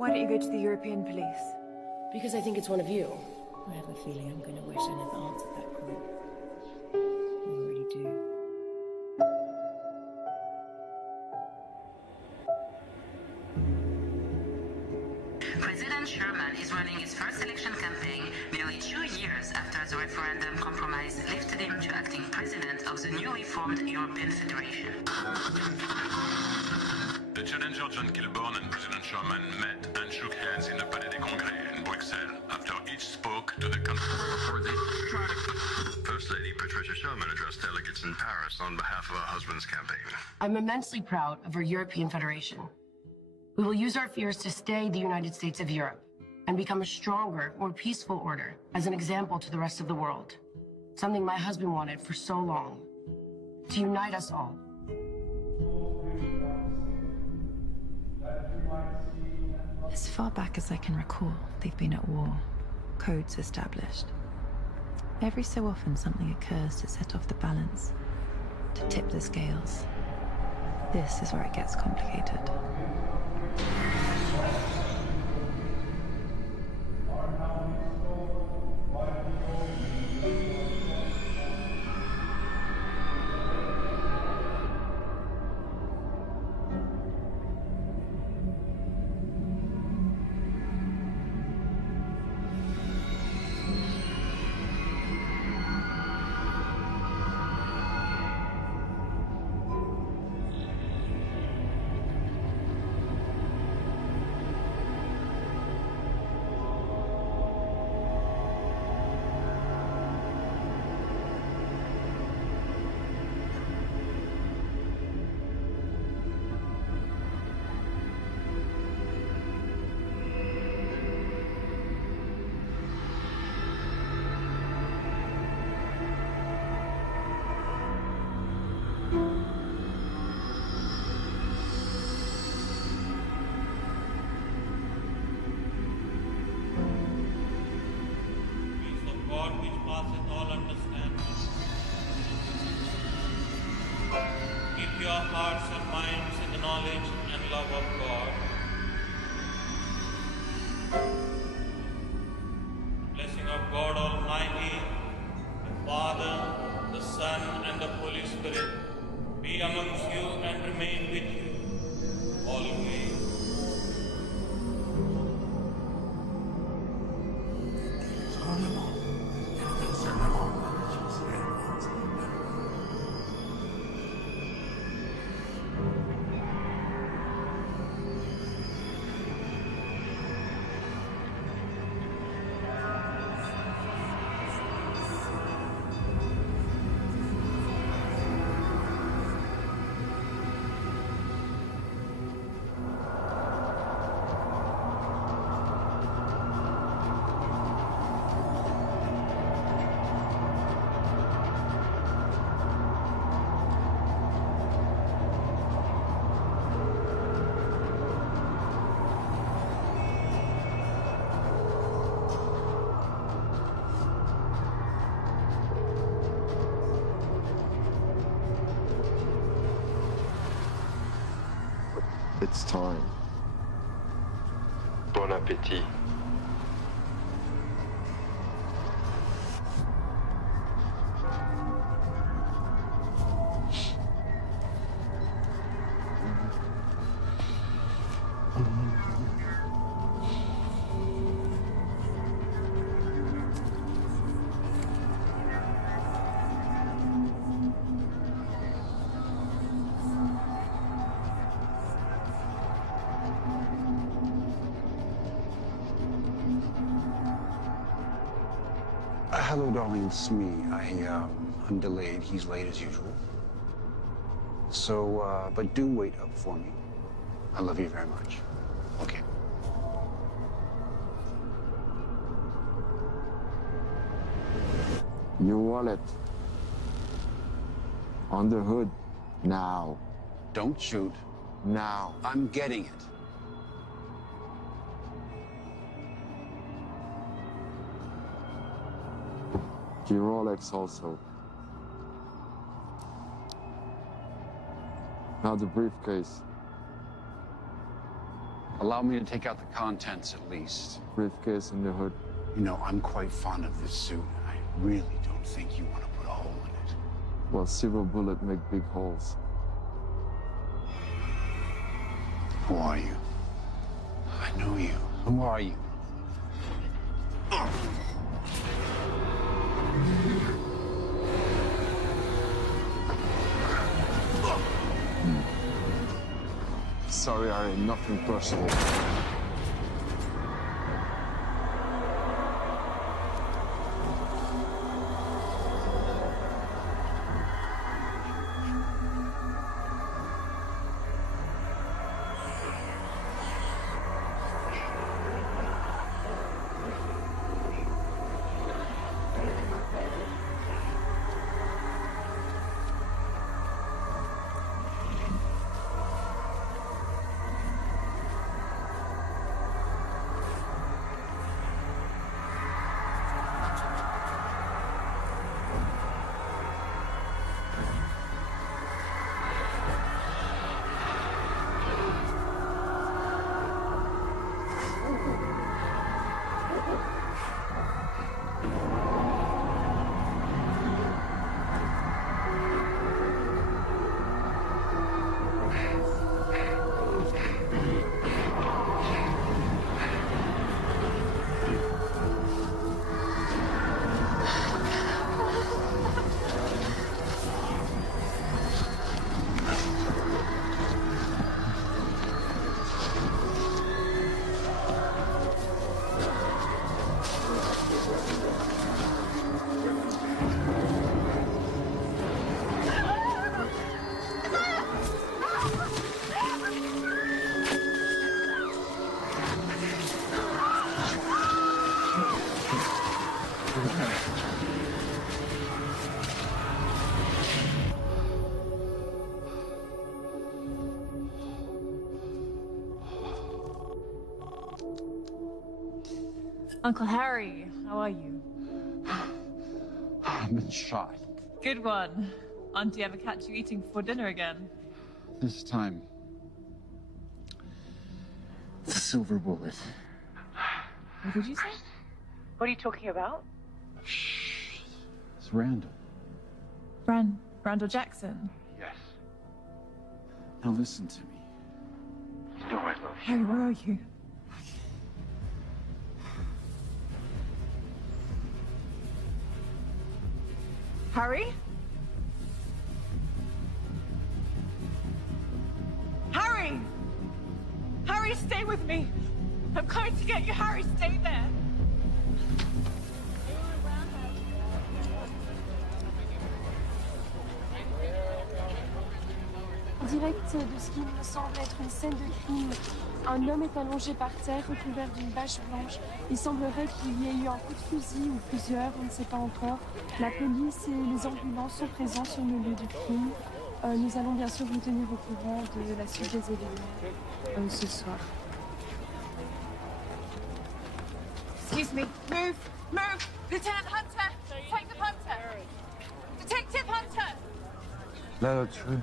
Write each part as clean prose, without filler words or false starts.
Why don't you go to the European police? Because I think it's one of you. I have a feeling I'm going to wish I never answered that call. I already do. President Sherman is running his first election campaign nearly 2 years after the referendum compromise lifted him to acting president of the newly formed European Federation. The challenger John Kilburn and President Sherman met and shook hands in the Palais des Congrès in Bruxelles after each spoke to the country. First Lady Patricia Sherman addressed delegates in Paris on behalf of her husband's campaign. I'm immensely proud of our European Federation. We will use our fears to stay the United States of Europe and become a stronger, more peaceful order as an example to the rest of the world. Something my husband wanted for so long. To unite us all. As far back as I can recall, they've been at war, codes established. Every so often something occurs to set off the balance, to tip the scales. This is where it gets complicated. Keep your hearts and minds in the knowledge and love of God. The blessing of God Almighty, the Father, the Son, and the Holy Spirit be amongst you and remain with you always. It's time. Bon appétit. Hello, darling, it's me. I'm delayed. He's late as usual. So, but do wait up for me. I love you very much. Okay. Your wallet. On the hood. Now. Don't shoot. Now. I'm getting it. Your Rolex also. Now the briefcase. Allow me to take out the contents at least. Briefcase in the hood. You know, I'm quite fond of this suit. I really don't think you want to put a hole in it. Well, silver bullet make big holes. Who are you? I know you. Who are you? Sorry, Harry, nothing personal. Uncle Harry, how are you? I've been shot. Good one. Auntie ever catch you eating before dinner again? This time, it's a silver bullet. What did you say? What are you talking about? Shh. It's Randall. Randall Jackson? Yes. Now listen to me. You know I love you. Harry, where are you? Harry? Harry! Harry, stay with me! I'm coming to get you, Harry, stay there! En direct de ce qui me semble être une scène de crime. Un homme est allongé par terre, recouvert d'une bâche blanche. Il semblerait qu'il y ait eu un coup de fusil ou plusieurs, on ne sait pas encore. La police et les ambulances sont présents sur le lieu du crime. Nous allons bien sûr vous tenir au courant de la suite des événements ce soir. Excuse me. Move! Move! Lieutenant Hunter! Detective Hunter! Detective Hunter! Là, tu veux.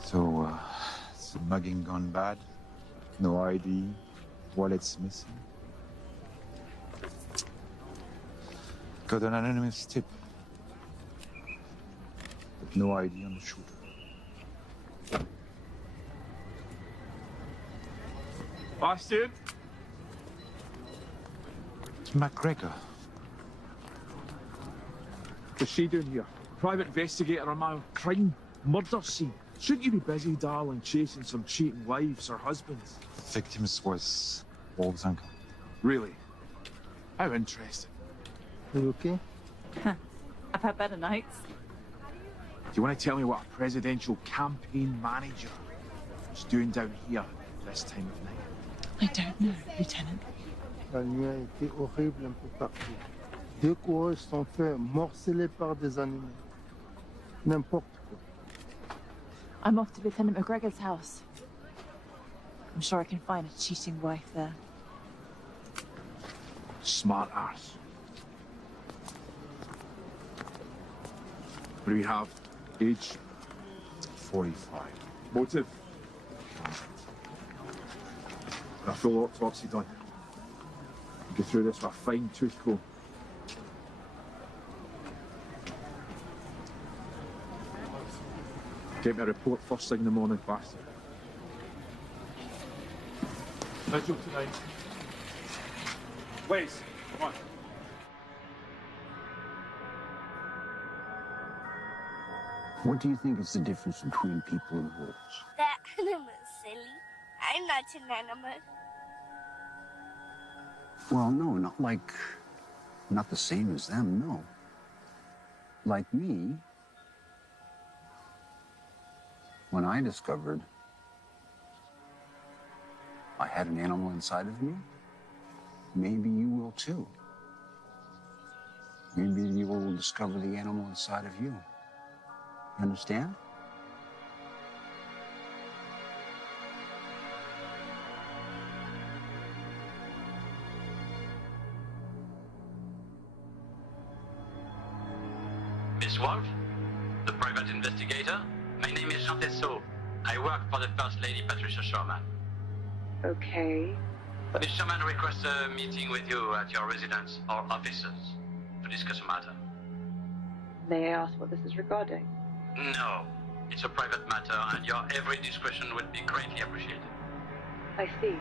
So, is the mugging gone bad? No ID, wallet's missing. Got an anonymous tip, but no ID on the shooter. Bastard! It's McGregor. What's she doing here? Private investigator on my crime, murder scene. Shouldn't you be busy, darling, chasing some cheating wives or husbands? The victims was Wolf's uncle. Really? How interesting. Are you okay? I've had better nights. Do you want to tell me what a presidential campaign manager is doing down here this time of night? I don't know, Lieutenant. La nuit a été horrible un peu partout. Des coureurs sont faits morceler par des animaux. N'importe quoi. I'm off to Lieutenant McGregor's house. I'm sure I can find a cheating wife there. Smart ass. What do we have? Age? 45. Motive? A full autopsy done. Go through this with a fine tooth comb. Get me a report first thing in the morning, bastard. Vigil tonight. Wes, come on. What do you think is the difference between people and wolves? That animal's silly. I'm not an animal. Well, no, not the same as them, no. Like me, when I discovered I had an animal inside of me, maybe you will too. Maybe you will discover the animal inside of you. Understand? Miss Wolf, the private investigator. My name is Jean Tessot. I work for the First Lady Patricia Sherman. Okay. Miss Sherman requests a meeting with you at your residence or offices to discuss a matter. May I ask what this is regarding? No, it's a private matter and your every discretion would be greatly appreciated. I see.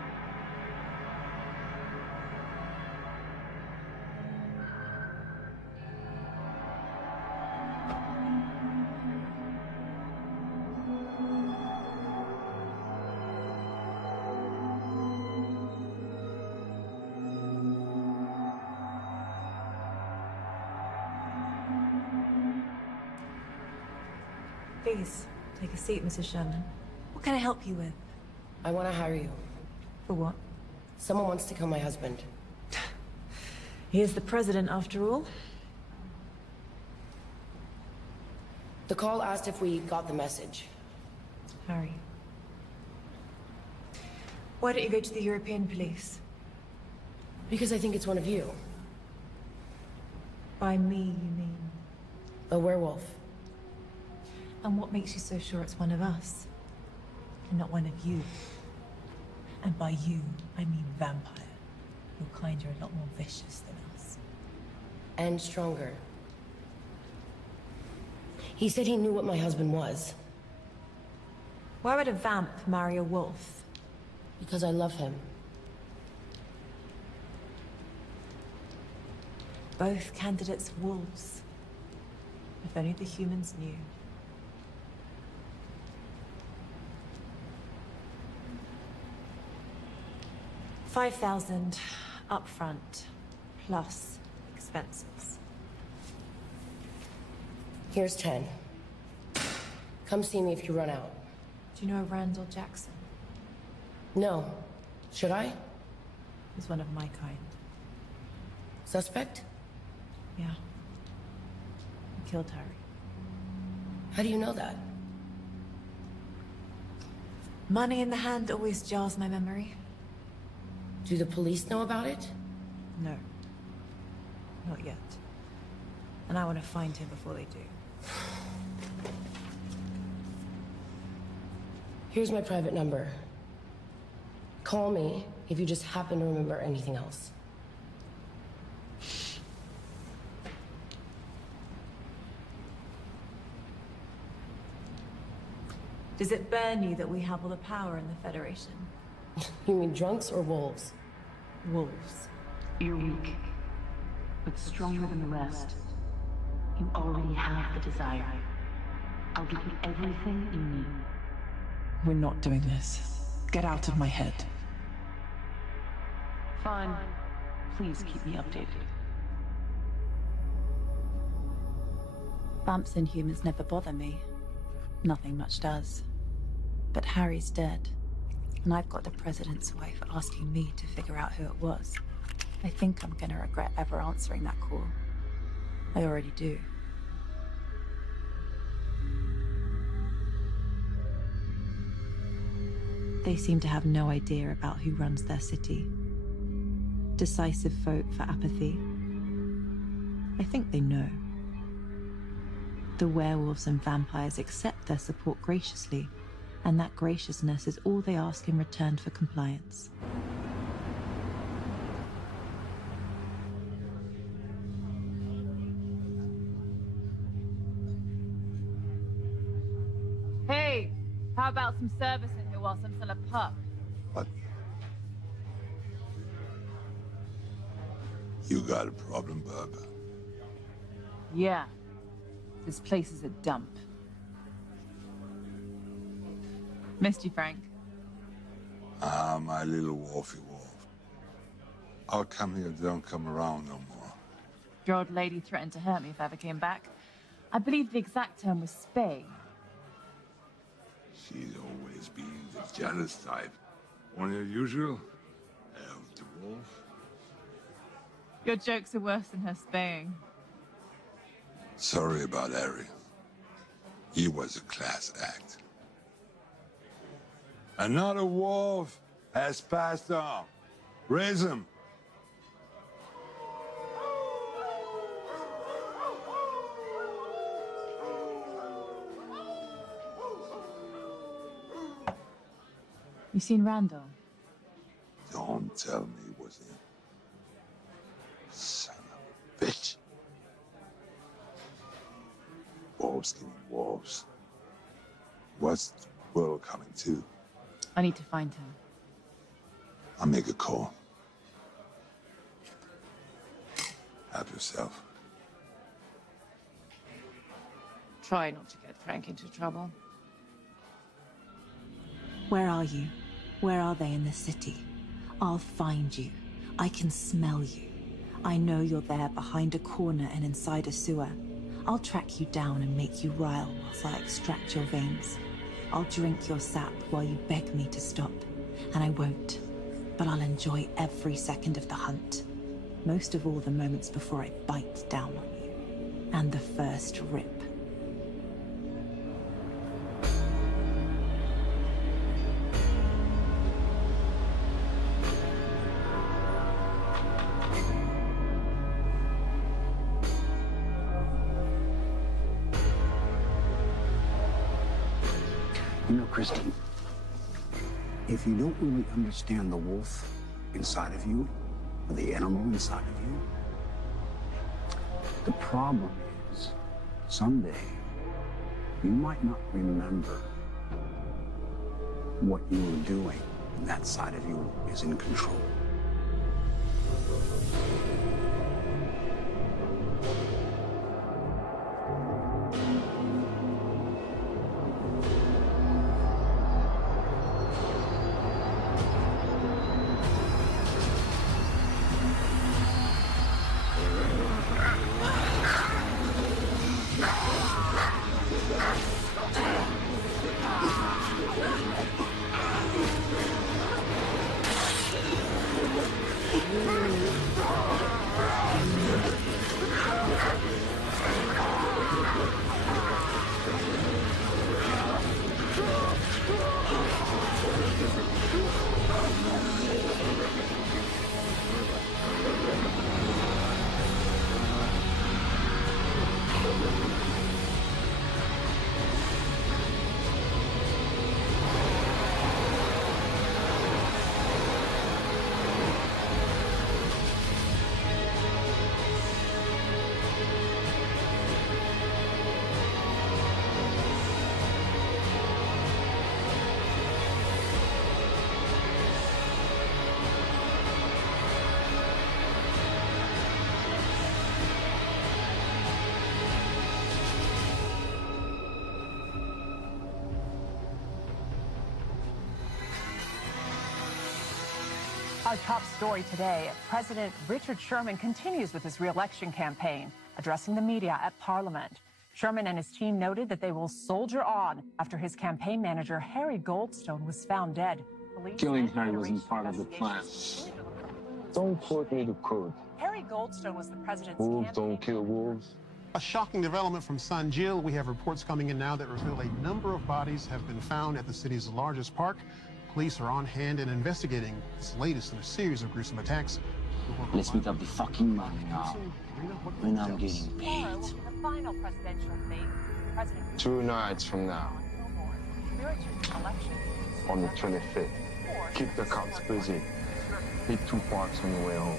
Please, take a seat, Mrs. Sherman. What can I help you with? I want to hire you. For what? Someone wants to kill my husband. He is the president, after all. The call asked if we got the message. Harry. Why don't you go to the European police? Because I think it's one of you. By me, you mean? A werewolf. And what makes you so sure it's one of us? And not one of you? And by you, I mean vampire. Your kind are a lot more vicious than us. And stronger. He said he knew what my husband was. Why would a vamp marry a wolf? Because I love him. Both candidates wolves. If only the humans knew. $5,000 upfront, plus expenses. Here's 10. Come see me if you run out. Do you know Randall Jackson? No. Should I? He's one of my kind. Suspect? Yeah. He killed Harry. How do you know that? Money in the hand always jars my memory. Do the police know about it? No. Not yet. And I want to find him before they do. Here's my private number. Call me if you just happen to remember anything else. Does it burn you that we have all the power in the Federation? You mean drunks or wolves? Wolves. You're weak, but stronger than the rest. You already have the desire. I'll give you everything you need. We're not doing this. Get out of my head. Fine. Please keep me updated. Vamps and humans never bother me. Nothing much does. But Harry's dead. And I've got the president's wife asking me to figure out who it was. I think I'm gonna regret ever answering that call. I already do. They seem to have no idea about who runs their city. Decisive vote for apathy. I think they know. The werewolves and vampires accept their support graciously, and that graciousness is all they ask in return for compliance. Hey, how about some service in here whilst I'm still a pup? What? You got a problem, bub? Yeah. This place is a dump. Missed you, Frank. Ah, my little wolfy wolf. How come you don't come around no more? Your old lady threatened to hurt me if I ever came back. I believe the exact term was spay. She's always been the jealous type. One unusual. The wolf. Your jokes are worse than her spaying. Sorry about Harry. He was a class act. Another wolf has passed on. Raise him. You seen Randall? Don't tell me it was him. Son of a bitch. Wolves killing wolves. What's the world coming to? I need to find him. I'll make a call. Help yourself. Try not to get Frank into trouble. Where are you? Where are they in the city? I'll find you. I can smell you. I know you're there behind a corner and inside a sewer. I'll track you down and make you rile whilst I extract your veins. I'll drink your sap while you beg me to stop. And I won't. But I'll enjoy every second of the hunt. Most of all the moments before I bite down on you. And the first rip. You know, Kristen, if you don't really understand the wolf inside of you, or the animal inside of you, the problem is, someday, you might not remember what you were doing when that side of you is in control. Our top story today, President Richard Sherman continues with his re-election campaign, addressing the media at Parliament. Sherman and his team noted that they will soldier on after his campaign manager, Harry Goldstone, was found dead. Killing Harry wasn't part of the plan. Don't quote me the code. Harry Goldstone was the president's Wolves don't kill wolves. A shocking development from San Gil. We have reports coming in now that reveal a number of bodies have been found at the city's largest park. Police are on hand and investigating this latest in a series of gruesome attacks. Let's make up the fucking money now. When I'm getting paid. The final presidential debate. President 2 nights from now. On the 25th. Keep the cops busy. Hit 2 parks on the way home.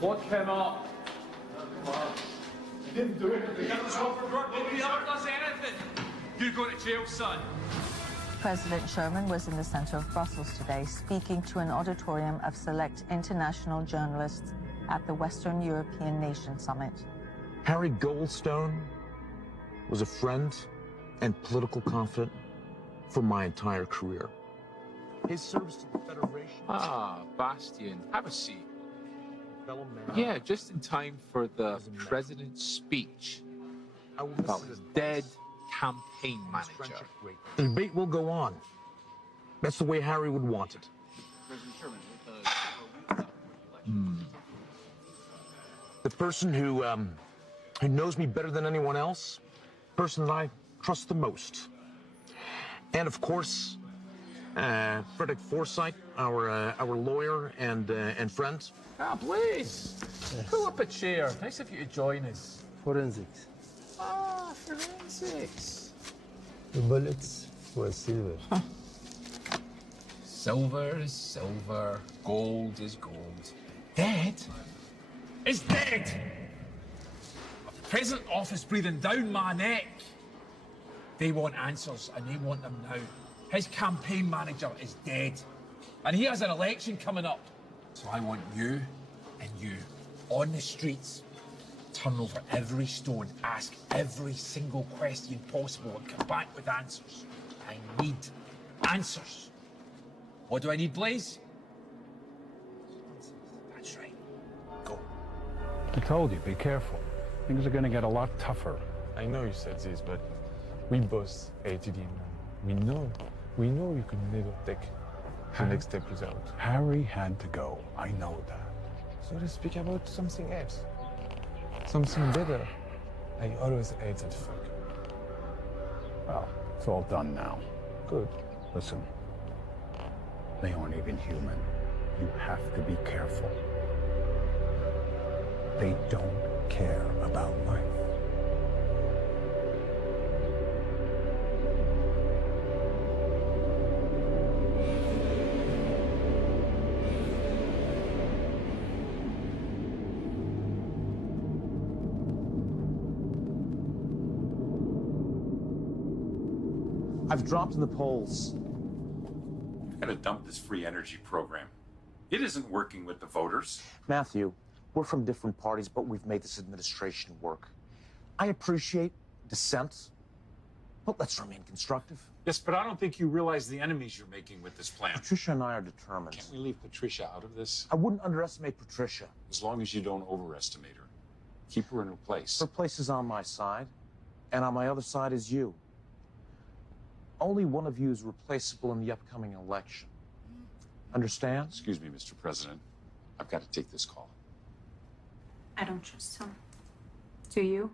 Lock him up. You didn't do it. Nobody ever does anything. You go to jail, son. President Sherman was in the center of Brussels today, speaking to an auditorium of select international journalists at the Western European Nation Summit. Harry Goldstone was a friend and political confidant for my entire career. His service to the Federation... Ah, Bastian, have a seat. Fellow man. Yeah, just in time for the president's speech about his dead campaign manager. The debate will go on. That's the way Harry would want it. The person who knows me better than anyone else, the person that I trust the most. And of course, Frederick Forsyth, our lawyer and friend. Ah, please. Pull up a chair. Nice of you to join us. Forensics. Ah, forensics. The bullets were silver. Huh. Silver is silver. Gold is gold. Dead is dead. A present office breathing down my neck. They want answers, and they want them now. His campaign manager is dead, and he has an election coming up. So I want you and you on the streets. Turn over every stone, ask every single question possible, and come back with answers. I need answers. What do I need, Blaze? That's right. Go. I told you, be careful. Things are going to get a lot tougher. I know you said this, but we both hated him. We know you could never take the next step without. Harry had to go. I know that. So let's speak about something else. Something better. I always hate that fuck. Well, it's all done now. Good. Listen, they aren't even human. You have to be careful. They don't care about life. I've dropped in the polls. Gotta dump this free energy program. It isn't working with the voters. Matthew, we're from different parties, but we've made this administration work. I appreciate dissent, but let's remain constructive. Yes, but I don't think you realize the enemies you're making with this plan. Patricia and I are determined. Can't we leave Patricia out of this? I wouldn't underestimate Patricia. As long as you don't overestimate her. Keep her in her place. Her place is on my side, and on my other side is you. Only one of you is replaceable in the upcoming election. Understand? Excuse me, Mr. President. I've got to take this call. I don't trust him. Do you?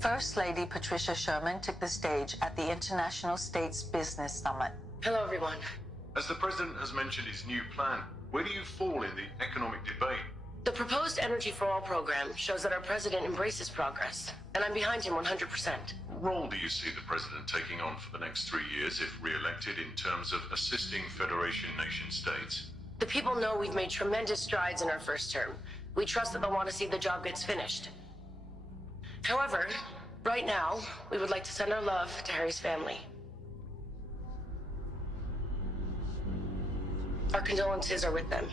First Lady Patricia Sherman took the stage at the International States Business Summit. Hello, everyone. As the president has mentioned his new plan, where do you fall in the economic debate? The proposed Energy for All program shows that our president embraces progress, and I'm behind him 100%. What role do you see the president taking on for the next 3 years if re-elected in terms of assisting Federation nation states? The people know we've made tremendous strides in our first term. We trust that they'll want to see the job gets finished. However, right now, we would like to send our love to Harry's family. Our condolences are with them.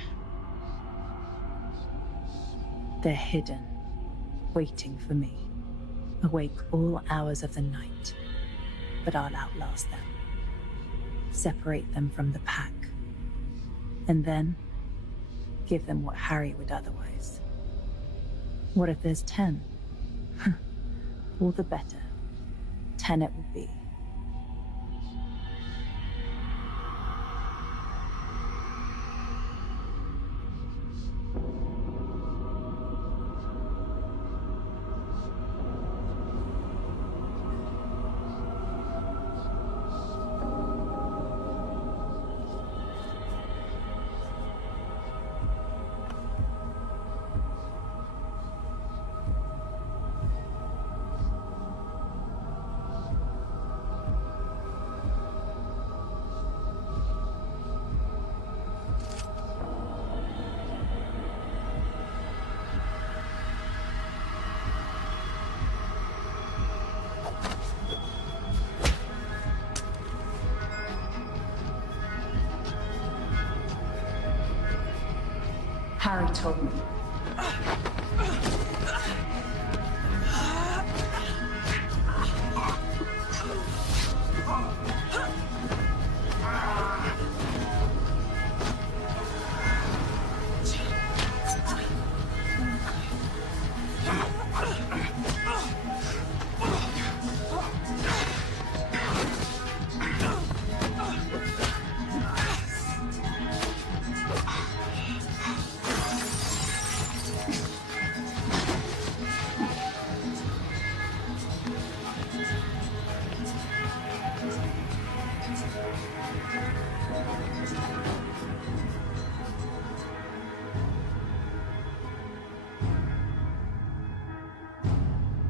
They're hidden, waiting for me, awake all hours of the night. But I'll outlast them, separate them from the pack, And then give them what Harry would otherwise. What if there's 10? All the better. 10 it will be. Harry told me.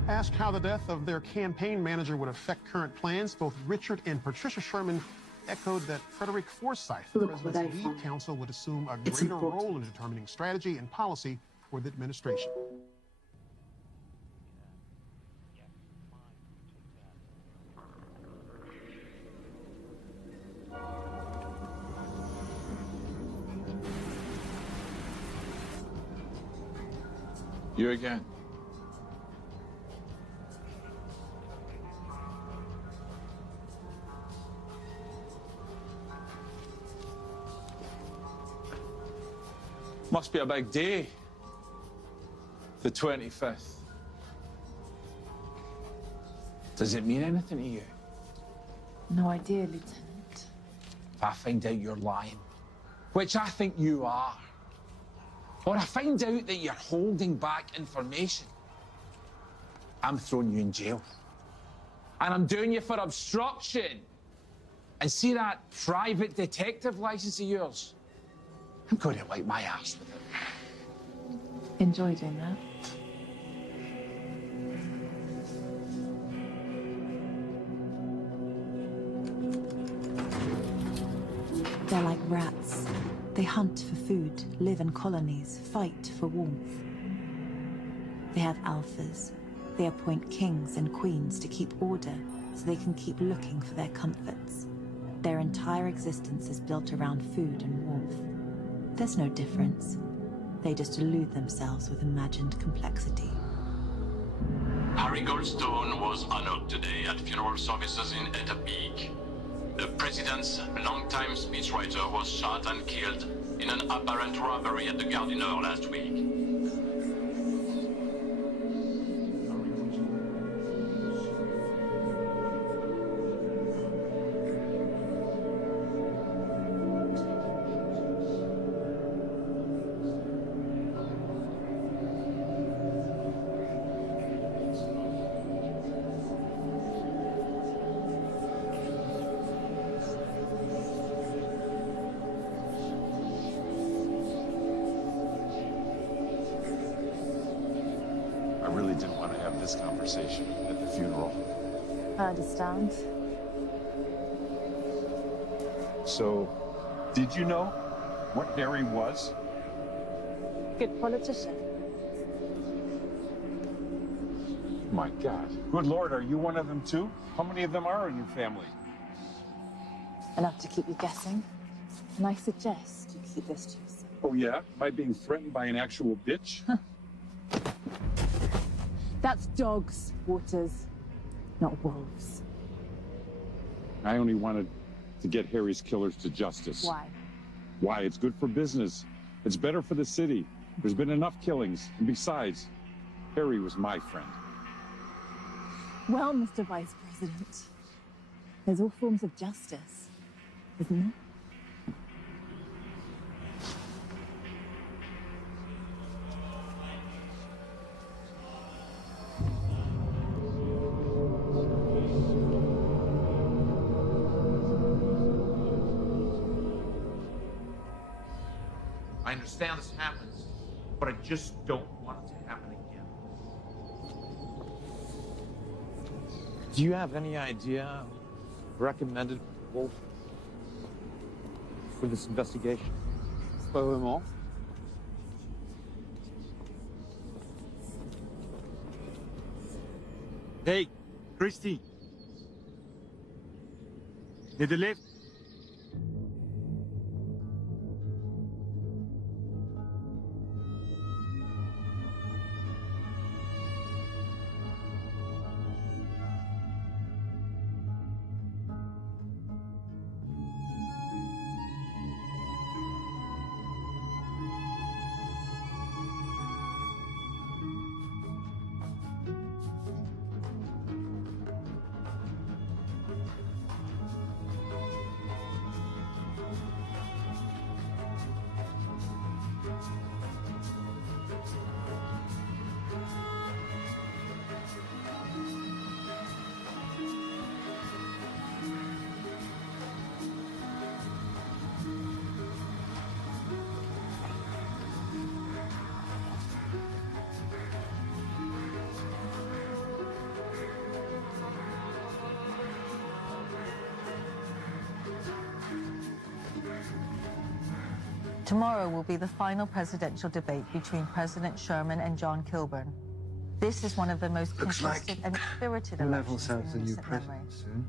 Asked how the death of their campaign manager would affect current plans, both Richard and Patricia Sherman echoed that Frederick Forsyth, the president's lead counsel, would assume a greater role in determining strategy and policy for the administration. You again. Must be a big day. The 25th. Does it mean anything to you? No idea, Lieutenant. If I find out you're lying, which I think you are, or I find out that you're holding back information, I'm throwing you in jail. And I'm doing you for obstruction. And see that private detective license of yours? I'm going to wipe my ass with it. Enjoy doing that. They're like rats. They hunt for food, live in colonies, fight for warmth. They have alphas. They appoint kings and queens to keep order so they can keep looking for their comforts. Their entire existence is built around food and warmth. There's no difference. They just elude themselves with imagined complexity. Harry Goldstone was honored today at funeral services in Eta Peak. The president's longtime speechwriter was shot and killed in an apparent robbery at the Gare du Nord last week. I really didn't want to have this conversation at the funeral. I understand. So, did you know what Harry was? Good politician. My God. Good Lord, are you one of them too? How many of them are in your family? Enough to keep you guessing. And I suggest you keep this to yourself. Oh yeah? Am I being threatened by an actual bitch? That's dogs, Waters, not wolves. I only wanted to get Harry's killers to justice. Why? Why? It's good for business. It's better for the city. There's been enough killings. And besides, Harry was my friend. Well, Mr. Vice President, there's all forms of justice, isn't there? I understand this happens, but I just don't want it to happen again. Do you have any idea recommended people for this investigation? Pas vraiment. Hey, Christy. Need a lift? Tomorrow will be the final presidential debate between President Sherman and John Kilburn. This is one of the most contested and spirited elections in recent memory. Soon.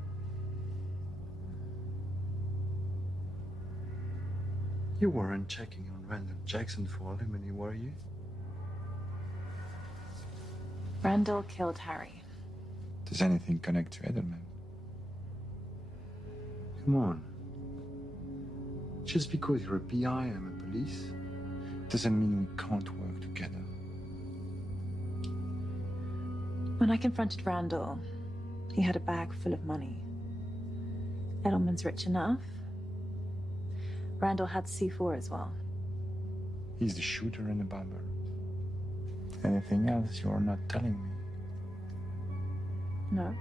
You weren't checking on Randall Jackson for Lemony, were you? Randall killed Harry. Does anything connect to Edelman? Come on. Just because you're a PI and I'm a police, doesn't mean we can't work together. When I confronted Randall, he had a bag full of money. Edelman's rich enough. Randall had C4 as well. He's the shooter and the bomber. Anything else you're not telling me? No.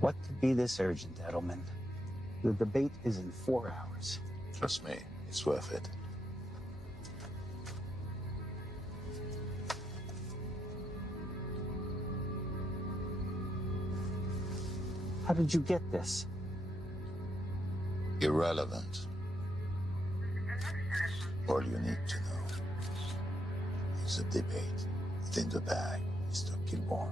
What could be this urgent, Edelman? The debate is in 4 hours. Trust me, it's worth it. How did you get this? Irrelevant. All you need to know is a debate within the bag, Mr. Kilburn.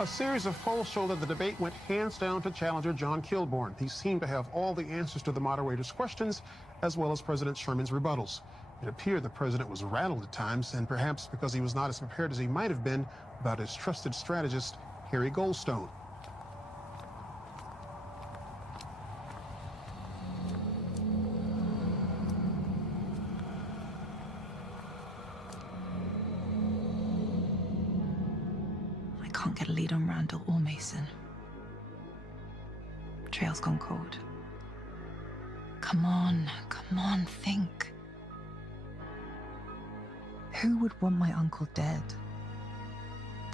A series of polls show that the debate went hands down to challenger John Kilburn. He seemed to have all the answers to the moderator's questions, as well as President Sherman's rebuttals. It appeared the president was rattled at times, and perhaps because he was not as prepared as he might have been about his trusted strategist, Harry Goldstone. I can't get a lead on Randall or Mason. Trail's gone cold. Come on, think. Who would want my uncle dead?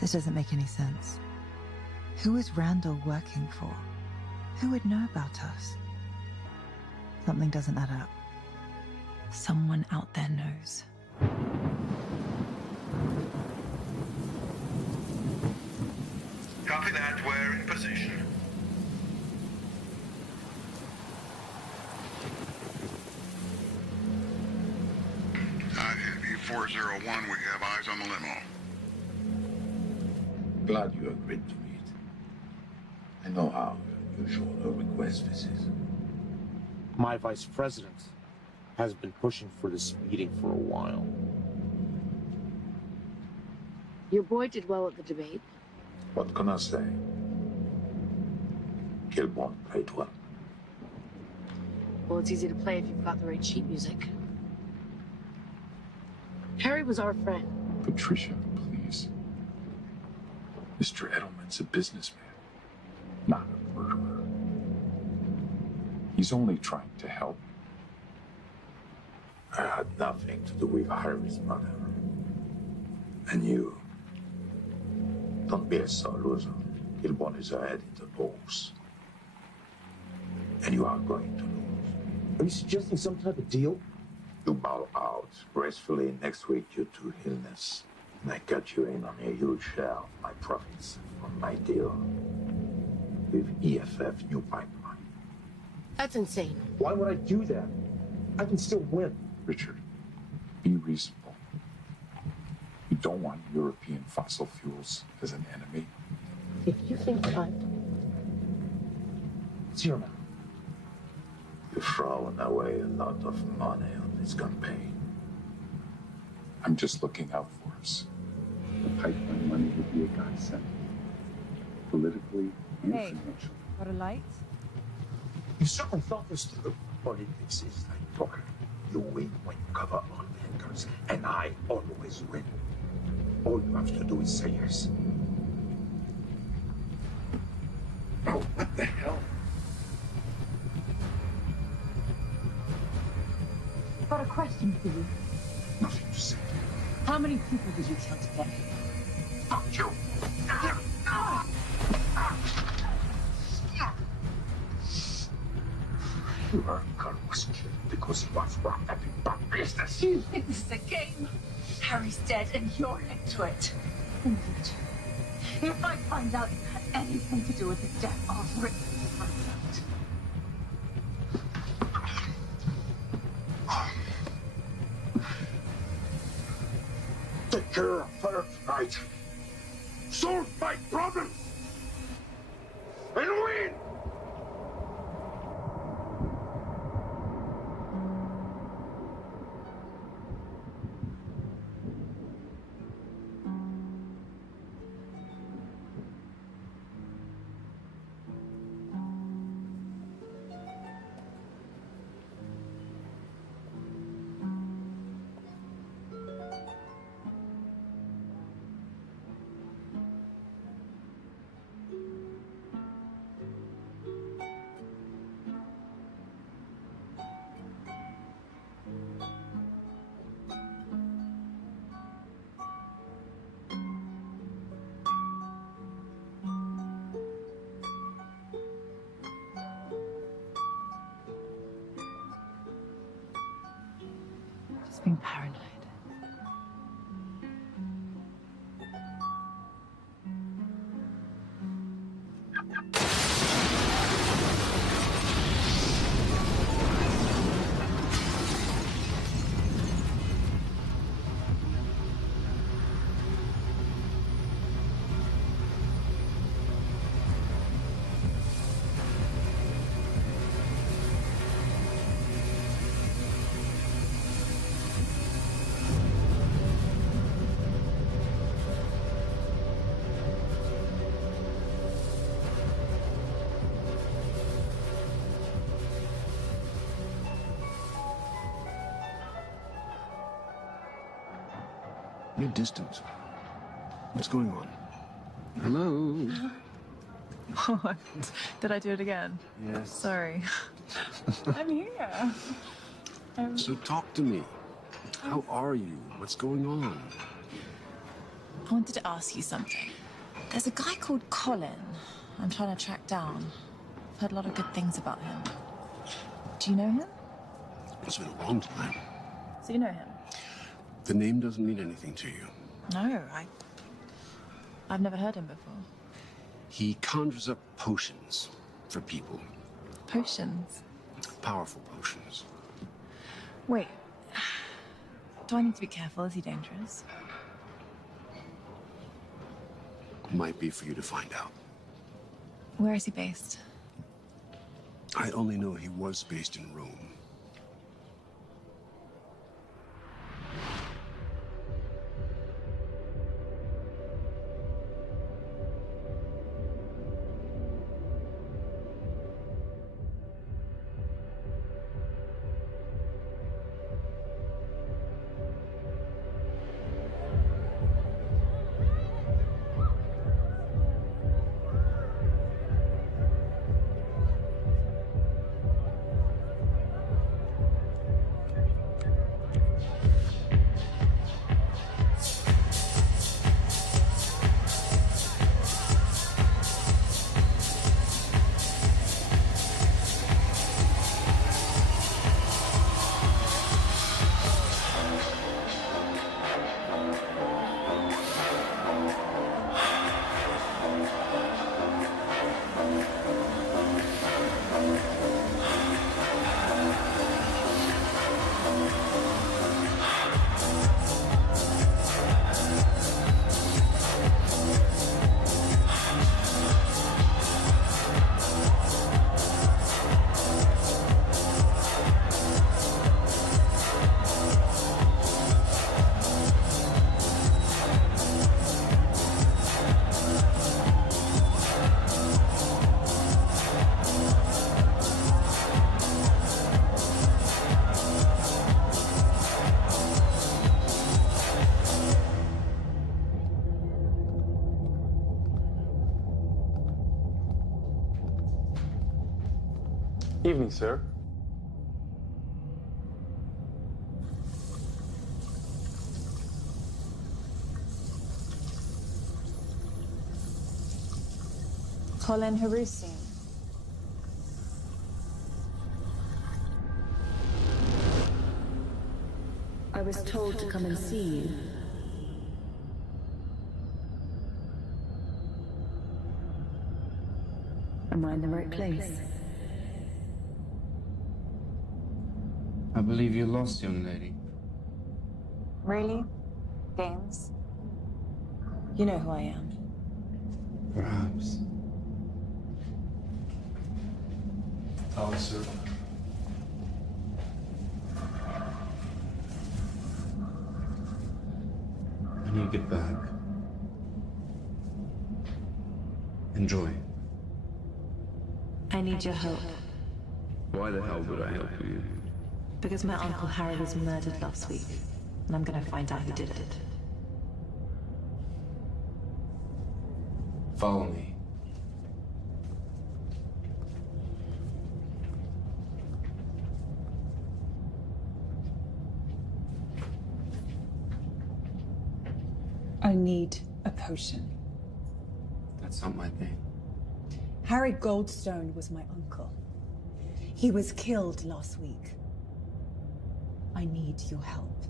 This doesn't make any sense. Who is Randall working for? Who would know about us? Something doesn't add up. Someone out there knows. Copy that, we're in position. Heavy 401, we have eyes on the limo. Glad you agreed to meet. I know how unusual a request this is. My vice president has been pushing for this meeting for a while. Your boy did well at the debate. What can I say? Kilborn played well. Well, it's easy to play if you've got the right sheet music. Harry was our friend. Patricia, please. Mr. Edelman's a businessman, not a murderer. He's only trying to help. I had nothing to do with Harry's murder. And you. Don't be a sore loser. Kilborn is ahead in the polls. And you are going to lose. Are you suggesting some type of deal? You bow out gracefully next week due to illness. And I cut you in on a huge share of my profits from my deal with EFF New Pipeline. That's insane. Why would I do that? I can still win. Richard, be reasonable. You don't want European fossil fuels as an enemy. If you think I'm... It's your man. You've thrown away a lot of money on this campaign. I'm just looking out for us. The pipeline money would be a godsend, politically and Hey, financially. got a light? You certainly thought this through. Politics is like poker. You win when you cover all the angles, and I always win. All you have to do is say yes. Oh, what the hell? I've got a question for you. Nothing to say. How many people did you kill today? Fuck you! Your uncle was killed because he was wrapped up in bad business. You think this is a game? Harry's dead and you're into it. Indeed. If I find out you had anything to do with his death, I'll rip the contract. Take care of her tonight. Solve my problems. And win! Just being paranoid. You're distant. What's going on? Hello? What? Did I do it again? Yes. Sorry. I'm here. So talk to me. How are you? What's going on? I wanted to ask you something. There's a guy called Colin I'm trying to track down. I've heard a lot of good things about him. Do you know him? It's been a long time. So you know him? The name doesn't mean anything to you. No, I've never heard him before. He conjures up potions for people. Potions? Powerful potions. Wait. Do I need to be careful? Is he dangerous? Might be for you to find out. Where is he based? I only know he was based in Rome. Evening, sir. Colin Harusi. I was told to come and see you. Am I in the right place? I believe you're lost, young lady. Really? Games? You know who I am. Perhaps. How, sir? When you get back, enjoy. I need your help. Why the hell would I help you? Because my Uncle Harry was murdered last week, and I'm gonna find out who did it. Follow me. I need a potion. That's not my thing. Harry Goldstone was my uncle. He was killed last week. I need your help.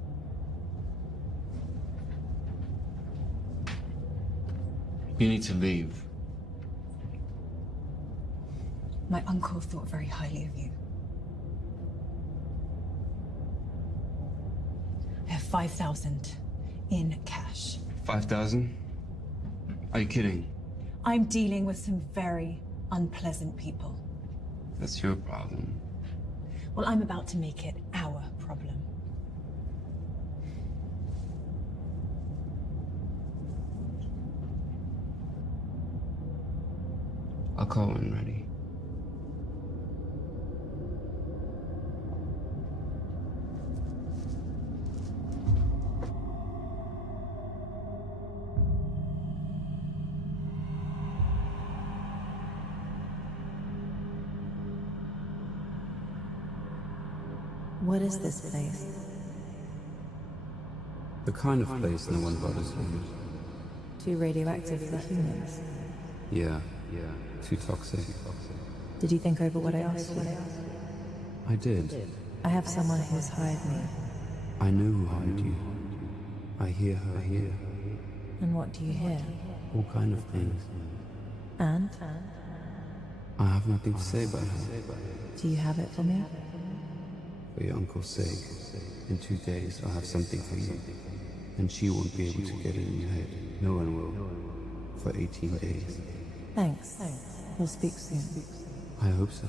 You need to leave. My uncle thought very highly of you. I have 5,000 in cash. 5,000? Are you kidding? I'm dealing with some very unpleasant people. That's your problem. Well, I'm about to make it our problem. I'll call when ready. What is this place? The kind of place no one bothers you. Too radioactive for humans. Yeah, too toxic. Did you think over what I asked you? I did. I have someone who's hired me. I know who hired you. I hear her here. And what do you hear? All kind of things. And? I have nothing to say about her. Do you have it for me? For your uncle's sake, in 2 days I'll have something for you. And she won't be able to get it in your head. No one will. For 18 days. Thanks. We'll speak soon. I hope so.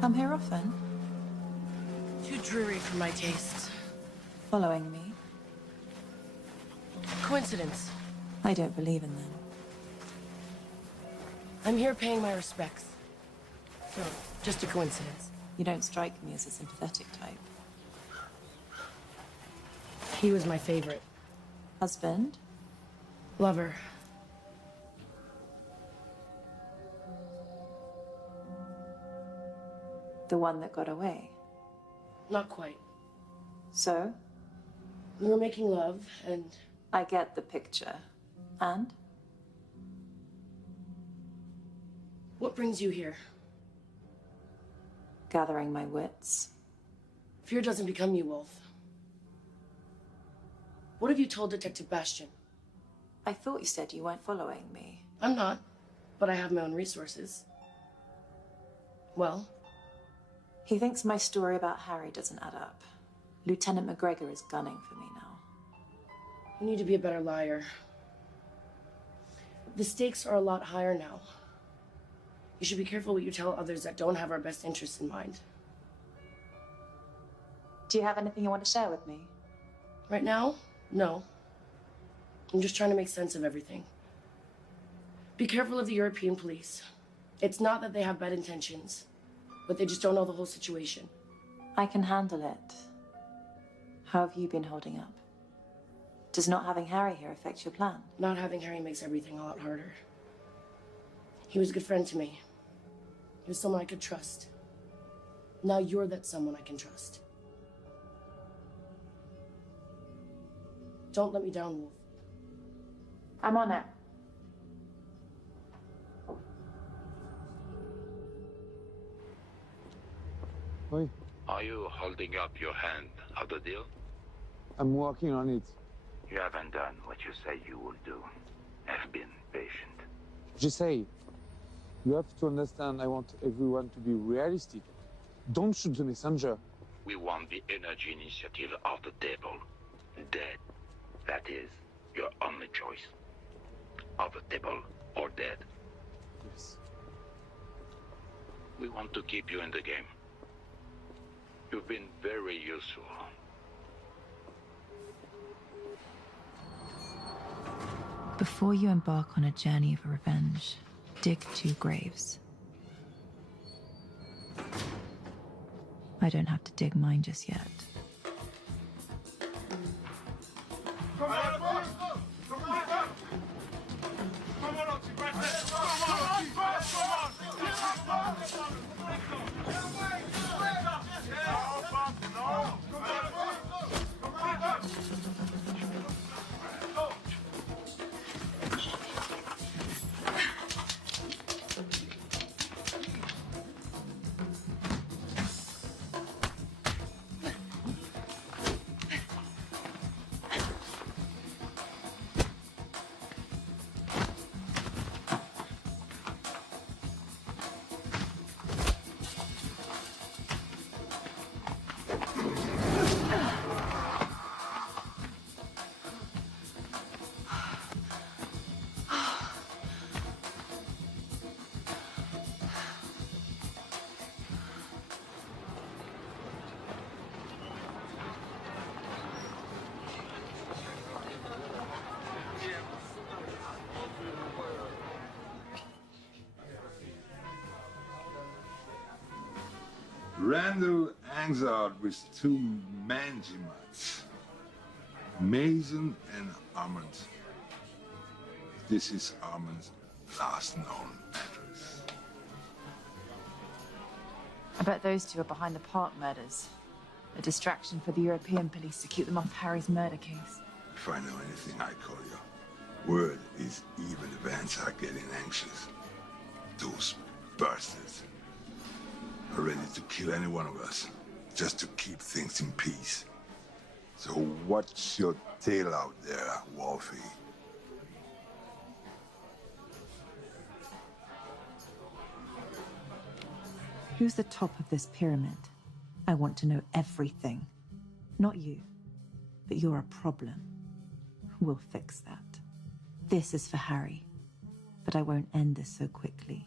Come here often? Too dreary for my taste. Following me? Coincidence. I don't believe in them. I'm here paying my respects. So, just a coincidence. You don't strike me as a sympathetic type. He was my favorite. Husband? Lover. The one that got away? Not quite. So? We were making love, and... I get the picture. And? What brings you here? Gathering my wits. Fear doesn't become you, Wolf. What have you told Detective Bastian? I thought you said you weren't following me. I'm not, but I have my own resources. Well? He thinks my story about Harry doesn't add up. Lieutenant McGregor is gunning for me now. You need to be a better liar. The stakes are a lot higher now. You should be careful what you tell others that don't have our best interests in mind. Do you have anything you want to share with me? Right now? No. I'm just trying to make sense of everything. Be careful of the European police. It's not that they have bad intentions, but they just don't know the whole situation. I can handle it. How have you been holding up? Does not having Harry here affect your plan? Not having Harry makes everything a lot harder. He was a good friend to me. He was someone I could trust. Now you're that someone I can trust. Don't let me down, Wolf. I'm on it. Oi, Are you holding up your hand of the deal? I'm working on it. You haven't done what you say you will do. Have been patient. J'essaye. You have to understand, I want everyone to be realistic. Don't shoot the messenger. We want the energy initiative off the table. Dead. That is your only choice. Off the table or dead. Yes. We want to keep you in the game. You've been very useful. Before you embark on a journey of revenge, dig 2 graves. I don't have to dig mine just yet. Randall hangs out with 2 Manjimats, Mason and Armand. This is Armand's last known address. I bet those 2 are behind the Park murders. A distraction for the European police to keep them off Harry's murder case. If I know anything, I call you. Word is even events are getting anxious. Those bastards are ready to kill any one of us, just to keep things in peace. So what's your tale out there, Wolfie? Who's the top of this pyramid? I want to know everything. Not you, but you're a problem. We'll fix that. This is for Harry, but I won't end this so quickly.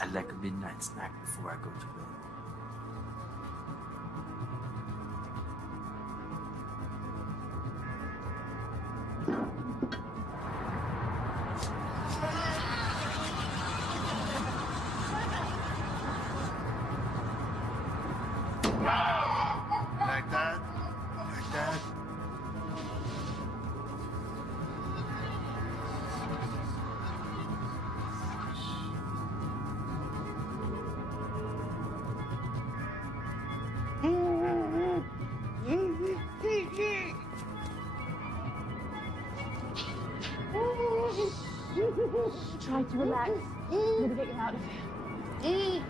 I'd like a midnight snack before I go to bed. Like that? Like that? Try to relax. I'm gonna get you out of here.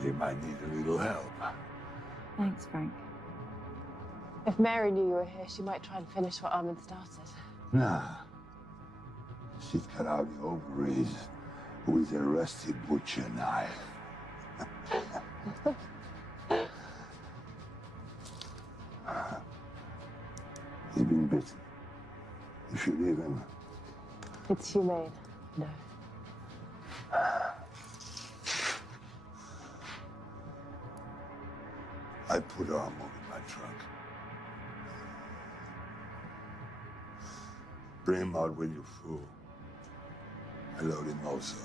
Somebody might need a little help. Thanks, Frank. If Mary knew you were here, she might try and finish what Armin started. Nah. She'd cut out the ovaries with a rusty butcher knife. He's been bitten. You should leave him. It's humane. No. I put Armor in my trunk. Bring him out when you're full. I load him also.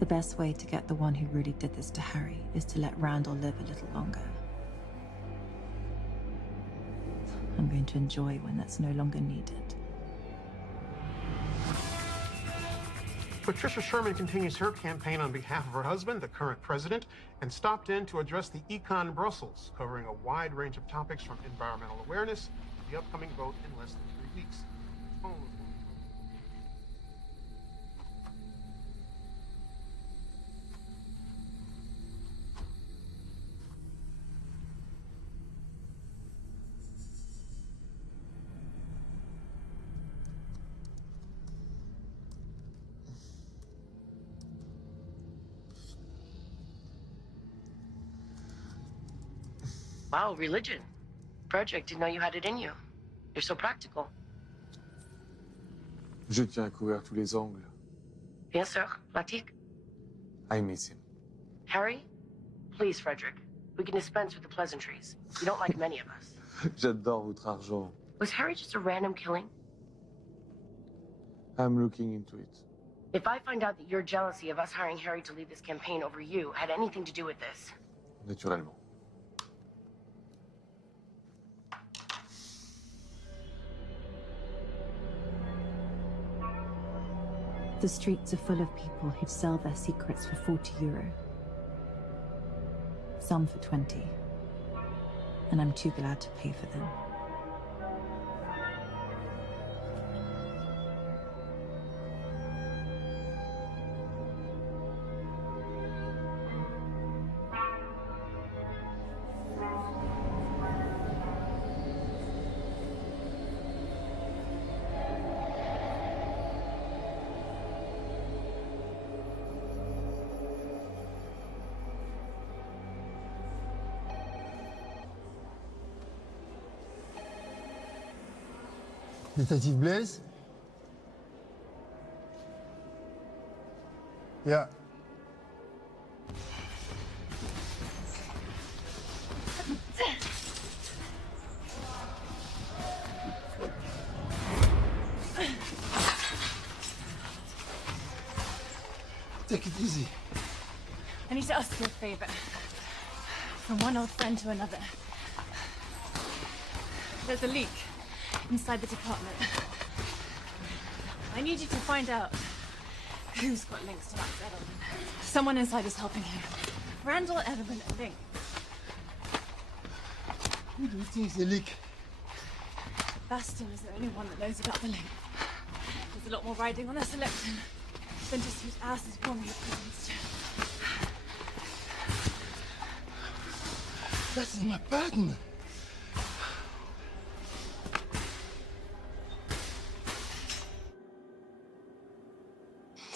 The best way to get the one who really did this to Harry is to let Randall live a little longer. I'm going to enjoy when that's no longer needed. Patricia Sherman continues her campaign on behalf of her husband, the current president, and stopped in to address the econ Brussels, covering a wide range of topics from environmental awareness to the upcoming vote in less than 3 weeks. Wow, religion. Frederick, didn't know you had it in you. You're so practical. Je tiens à couvrir tous les angles. Bien sûr, pratique. I miss him. Harry, please, Frederick. We can dispense with the pleasantries. You don't like many of us. J'adore votre argent. Was Harry just a random killing? I'm looking into it. If I find out that your jealousy of us hiring Harry to lead this campaign over you had anything to do with this. Naturellement. The streets are full of people who'd sell their secrets for €40. Some for 20. And I'm too glad to pay for them. Detective Blaze? Yeah. Take it easy. I need to ask you a favor. From one old friend to another. There's a leak inside the department. I need you to find out who's got links to that settlement. Someone inside is helping him. Randall Edelman a link. Who do you think is the leak? Baston is the only one that knows about the link. There's a lot more riding on this election than just whose ass is warming the president's chair. That's my partner.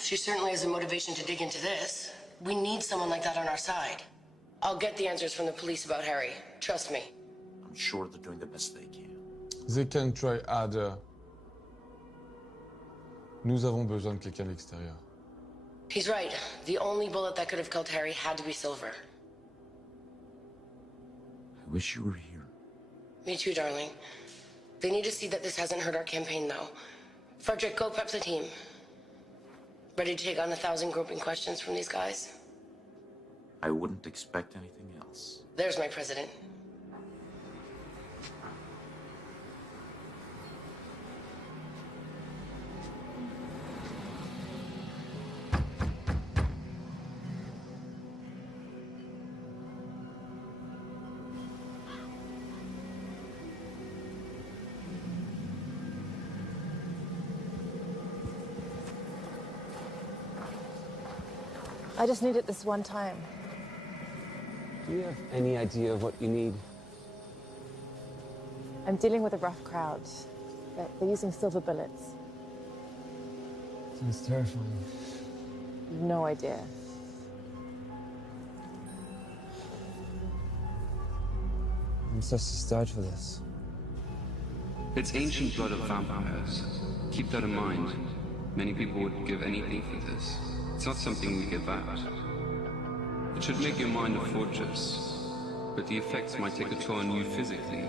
She certainly has a motivation to dig into this. We need someone like that on our side. I'll get the answers from the police about Harry. Trust me. I'm sure they're doing the best they can. They can try harder. Nous avons besoin de quelqu'un de l'extérieur. He's right. The only bullet that could have killed Harry had to be silver. I wish you were here. Me too, darling. They need to see that this hasn't hurt our campaign, though. Frederick, go prep the team. Ready to take on 1,000 groping questions from these guys? I wouldn't expect anything else. There's my president. I just need it this one time. Do you have any idea of what you need? I'm dealing with a rough crowd. They're using silver bullets. Sounds terrifying. No idea. Ancestors died for this. It's ancient blood of vampires. Keep that in mind. Many people would give anything for this. It's not something we give out. It should make your mind a fortress, but the effects might take a toll on you physically.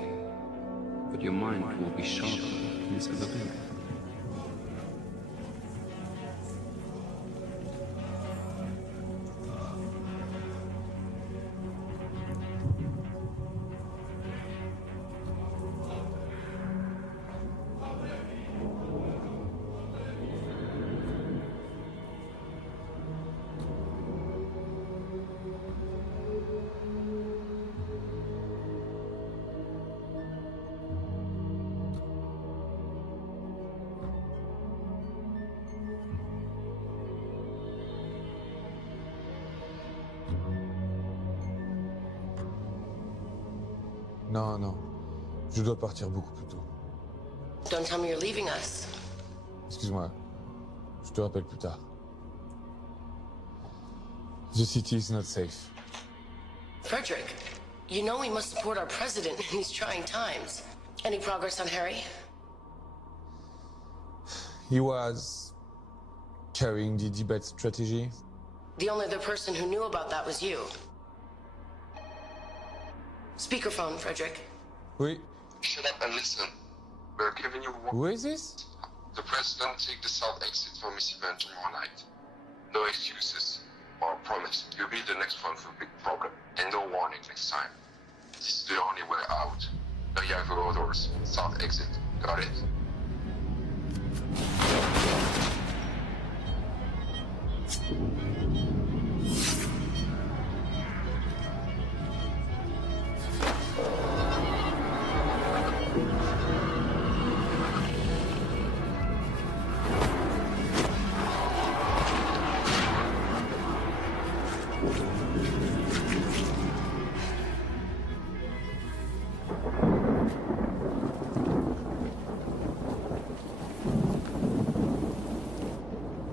But your mind will be sharper than it's ever been. Non, non. Je dois partir beaucoup plus tôt. Don't tell me you're leaving us. Excuse-moi. Je te rappelle plus tard. The city is not safe. Frederick, you know we must support our president in these trying times. Any progress on Harry? He was carrying the debate strategy. The only other person who knew about that was you. Speakerphone, Frederick. Oui. Shut up and listen. We're giving you one. Who is this? The president take the south exit from his event tomorrow night. No excuses or promise. You'll be the next one for a big problem. And no warning next time. This is the only way out. No Yahoo doors. South exit. Got it?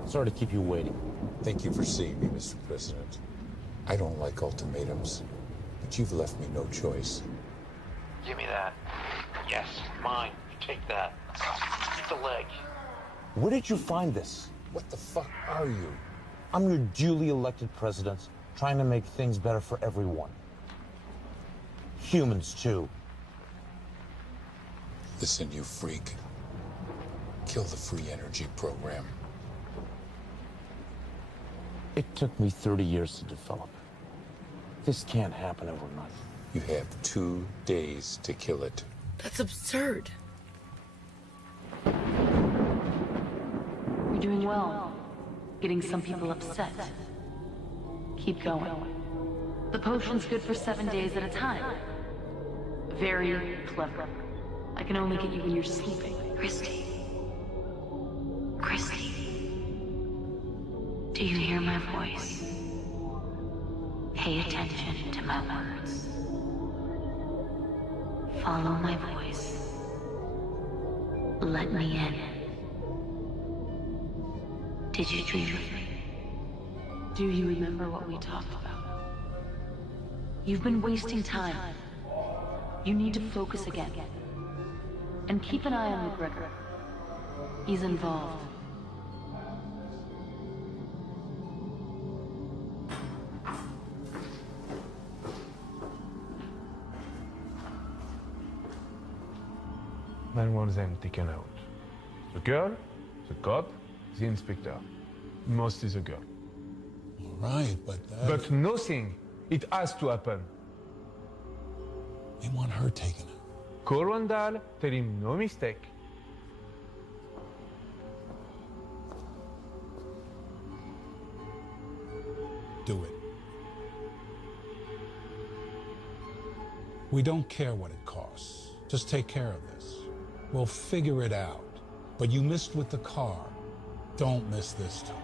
Sorry to keep you waiting. Thank you for seeing me, Mr. President. I don't like ultimatums, but you've left me no choice. Give me that. Yes, mine. Take that. Keep the leg. Where did you find this? What the fuck are you? I'm your duly elected president, trying to make things better for everyone. Humans, too. Listen, you freak. Kill the free energy program. It took me 30 years to develop. This can't happen overnight. You have 2 days to kill it. That's absurd. You're doing well. Getting some people upset. Keep going. The potion's good for 7 days at a time. Very clever. I can only get you when you're sleeping. Christy. Christy. Do you hear my voice? Pay attention to my words. Follow my voice. Let me in. Did you dream of me? Do you remember what we talked about? You've been wasting time. You need to focus again. And keep an eye on McGregor. He's involved. Man wants them taken out. The girl, the cop, the inspector. Mostly the girl. Right, but But nothing It has to happen. They want her taken out. Call Randall, tell him no mistake. Do it. We don't care what it costs. Just take care of this. We'll figure it out. But you missed with the car. Don't miss this time.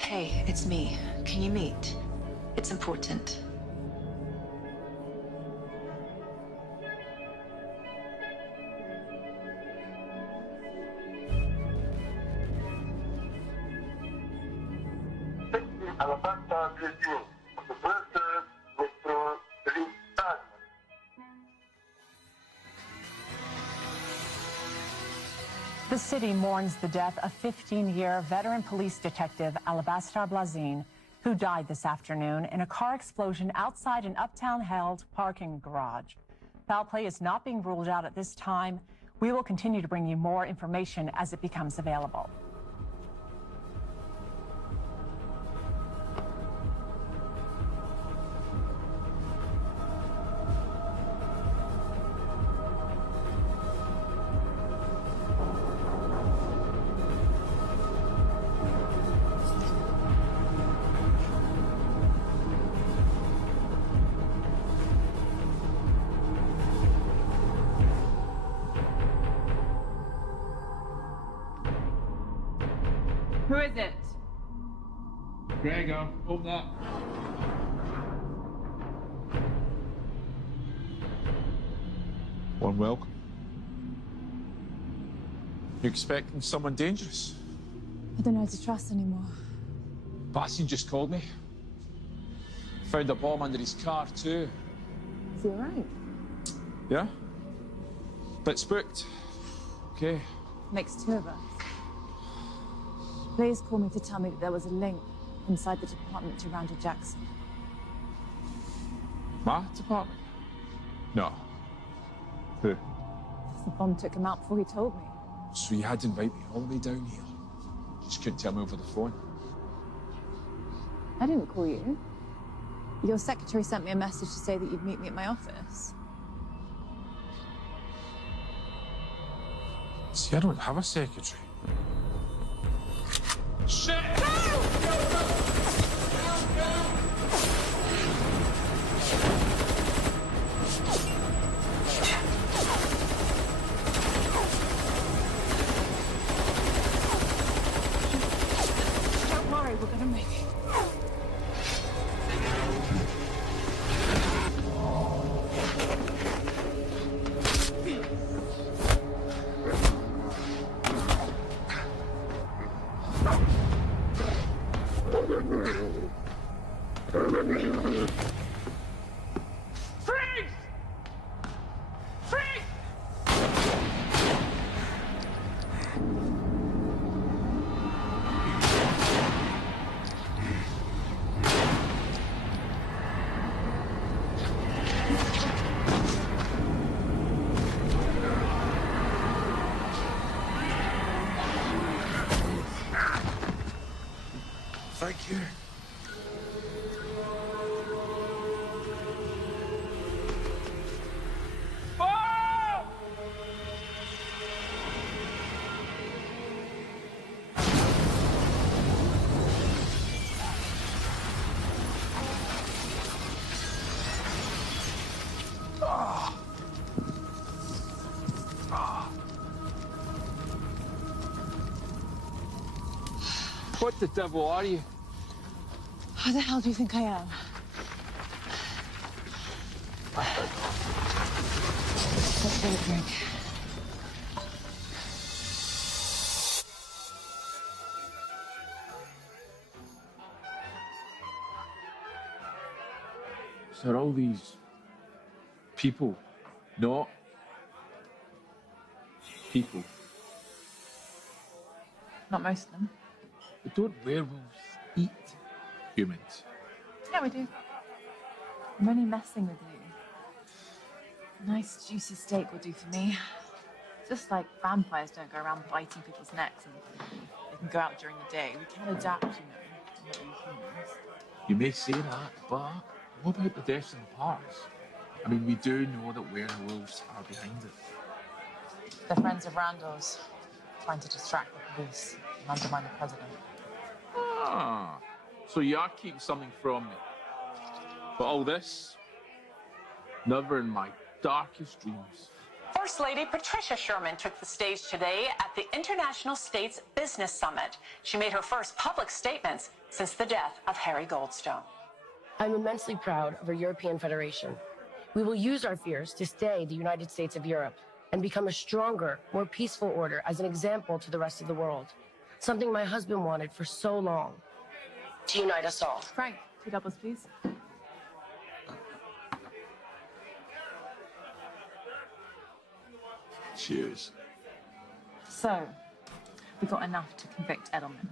Hey, it's me. Can you meet? It's important. The city mourns the death of 15-year veteran police detective Alabaster Blazin, who died this afternoon in a car explosion outside an uptown held parking garage. Foul play is not being ruled out at this time. We will continue to bring you more information as it becomes available. Who is it? Gregor, open up. Warm welcome. You expecting someone dangerous? I don't know how to trust anymore. Bastian just called me. Found a bomb under his car, too. Is he alright? Yeah? Bit spooked. Okay. Makes two of us. Blaze called me to tell me that there was a link inside the department to Randall Jackson. My department? No. Who? The bomb took him out before he told me. So you had to invite me all the way down here. Just couldn't tell me over the phone. I didn't call you. Your secretary sent me a message to say that you'd meet me at my office. See, I don't have a secretary. Shit! Don't worry, we're gonna make it. Freeze! Freeze! Thank you. What the devil are you? Who the hell do you think I am? Let's get a drink. So are all these people not people? Not most of them. But don't werewolves eat humans? Yeah, we do. I'm only messing with you. Nice juicy steak will do for me. Just like vampires don't go around biting people's necks and they can go out during the day. We can adapt, you know, to living humans. You may say that, but what about the deaths in the parks? I mean, we do know that werewolves are behind it. They're friends of Randall's, trying to distract the police and undermine the president. Ah, so you are keeping something from me. But all this, never in my darkest dreams. First Lady Patricia Sherman took the stage today at the International States Business Summit. She made her first public statements since the death of Harry Goldstone. I'm immensely proud of our European Federation. We will use our fears to stay the United States of Europe and become a stronger, more peaceful order as an example to the rest of the world. Something my husband wanted for so long. To unite us all. Frank, 2 doubles, please. Cheers. So, we got enough to convict Edelman.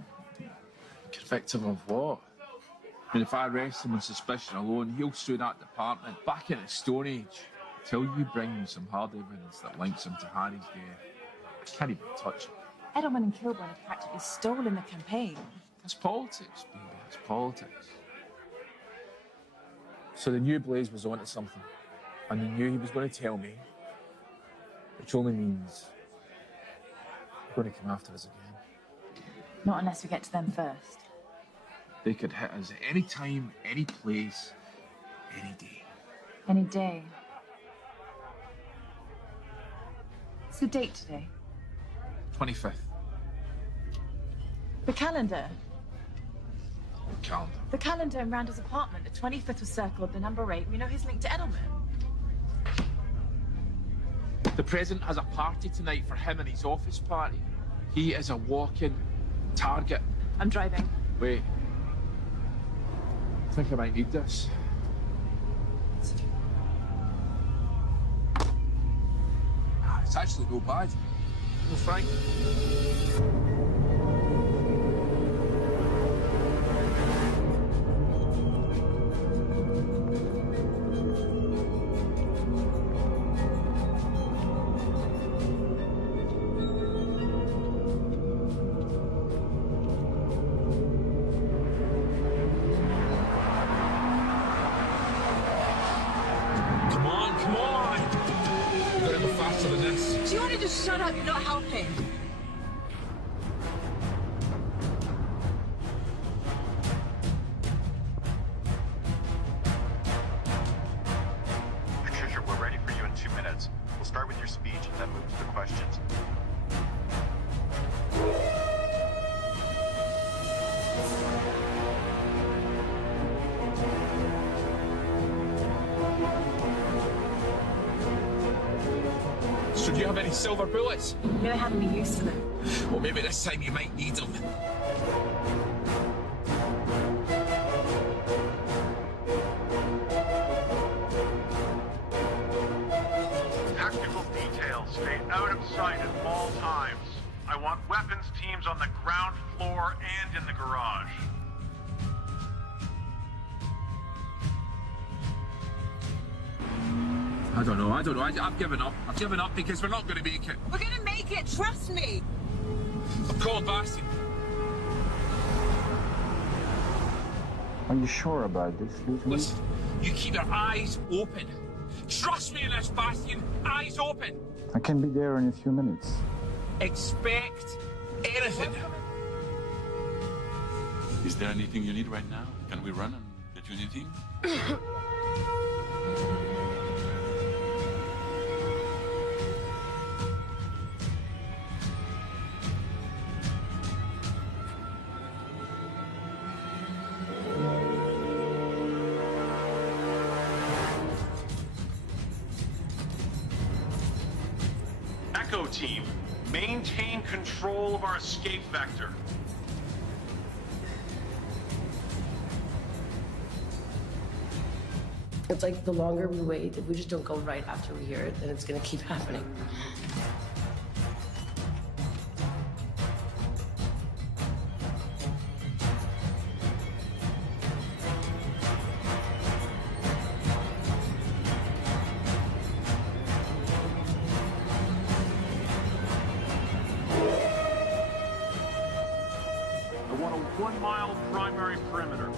Convict him of what? I mean, if I arrest him on suspicion alone, he'll sue that department back in the Stone Age. Till you bring me some hard evidence that links him to Harry's death, I can't even touch him. Edelman and Kilburn have practically stolen the campaign. That's politics, baby. It's politics. So they knew Blaze was onto something, and they knew he was going to tell me, which only means they're going to come after us again. Not unless we get to them first. They could hit us at any time, any place, any day. Any day. What's the date today? 25th. The calendar. Calendar. The calendar in Randall's apartment. The 25th was circled, the number 8. We know he's linked to Edelman. The president has a party tonight for him and his office party. He is a walking target. I'm driving. Wait. I think I might need this. It's actually no bad. No, Frank. Do you want to just shut up? You're not helping. Patricia, we're ready for you in 2 minutes. We'll start with your speech and then move to the questions. So do you have any silver bullets? We don't have any use for them. Well, maybe this time you might need them. Tactical details stay out of sight at all times. I want weapons teams on the ground floor and in the garage. I don't know. I've given up. I've given up because we're not going to make it. We're going to make it, trust me. I'm calling Bastian. Are you sure about this, Lieutenant? Listen, you keep your eyes open. Trust me in this, Bastian. Eyes open. I can be there in a few minutes. Expect anything. Is there anything you need right now? Can we run and get you anything? Echo team, maintain control of our escape vector. It's like the longer we wait, if we just don't go right after we hear it, then it's gonna keep happening. I want a 1-mile primary perimeter.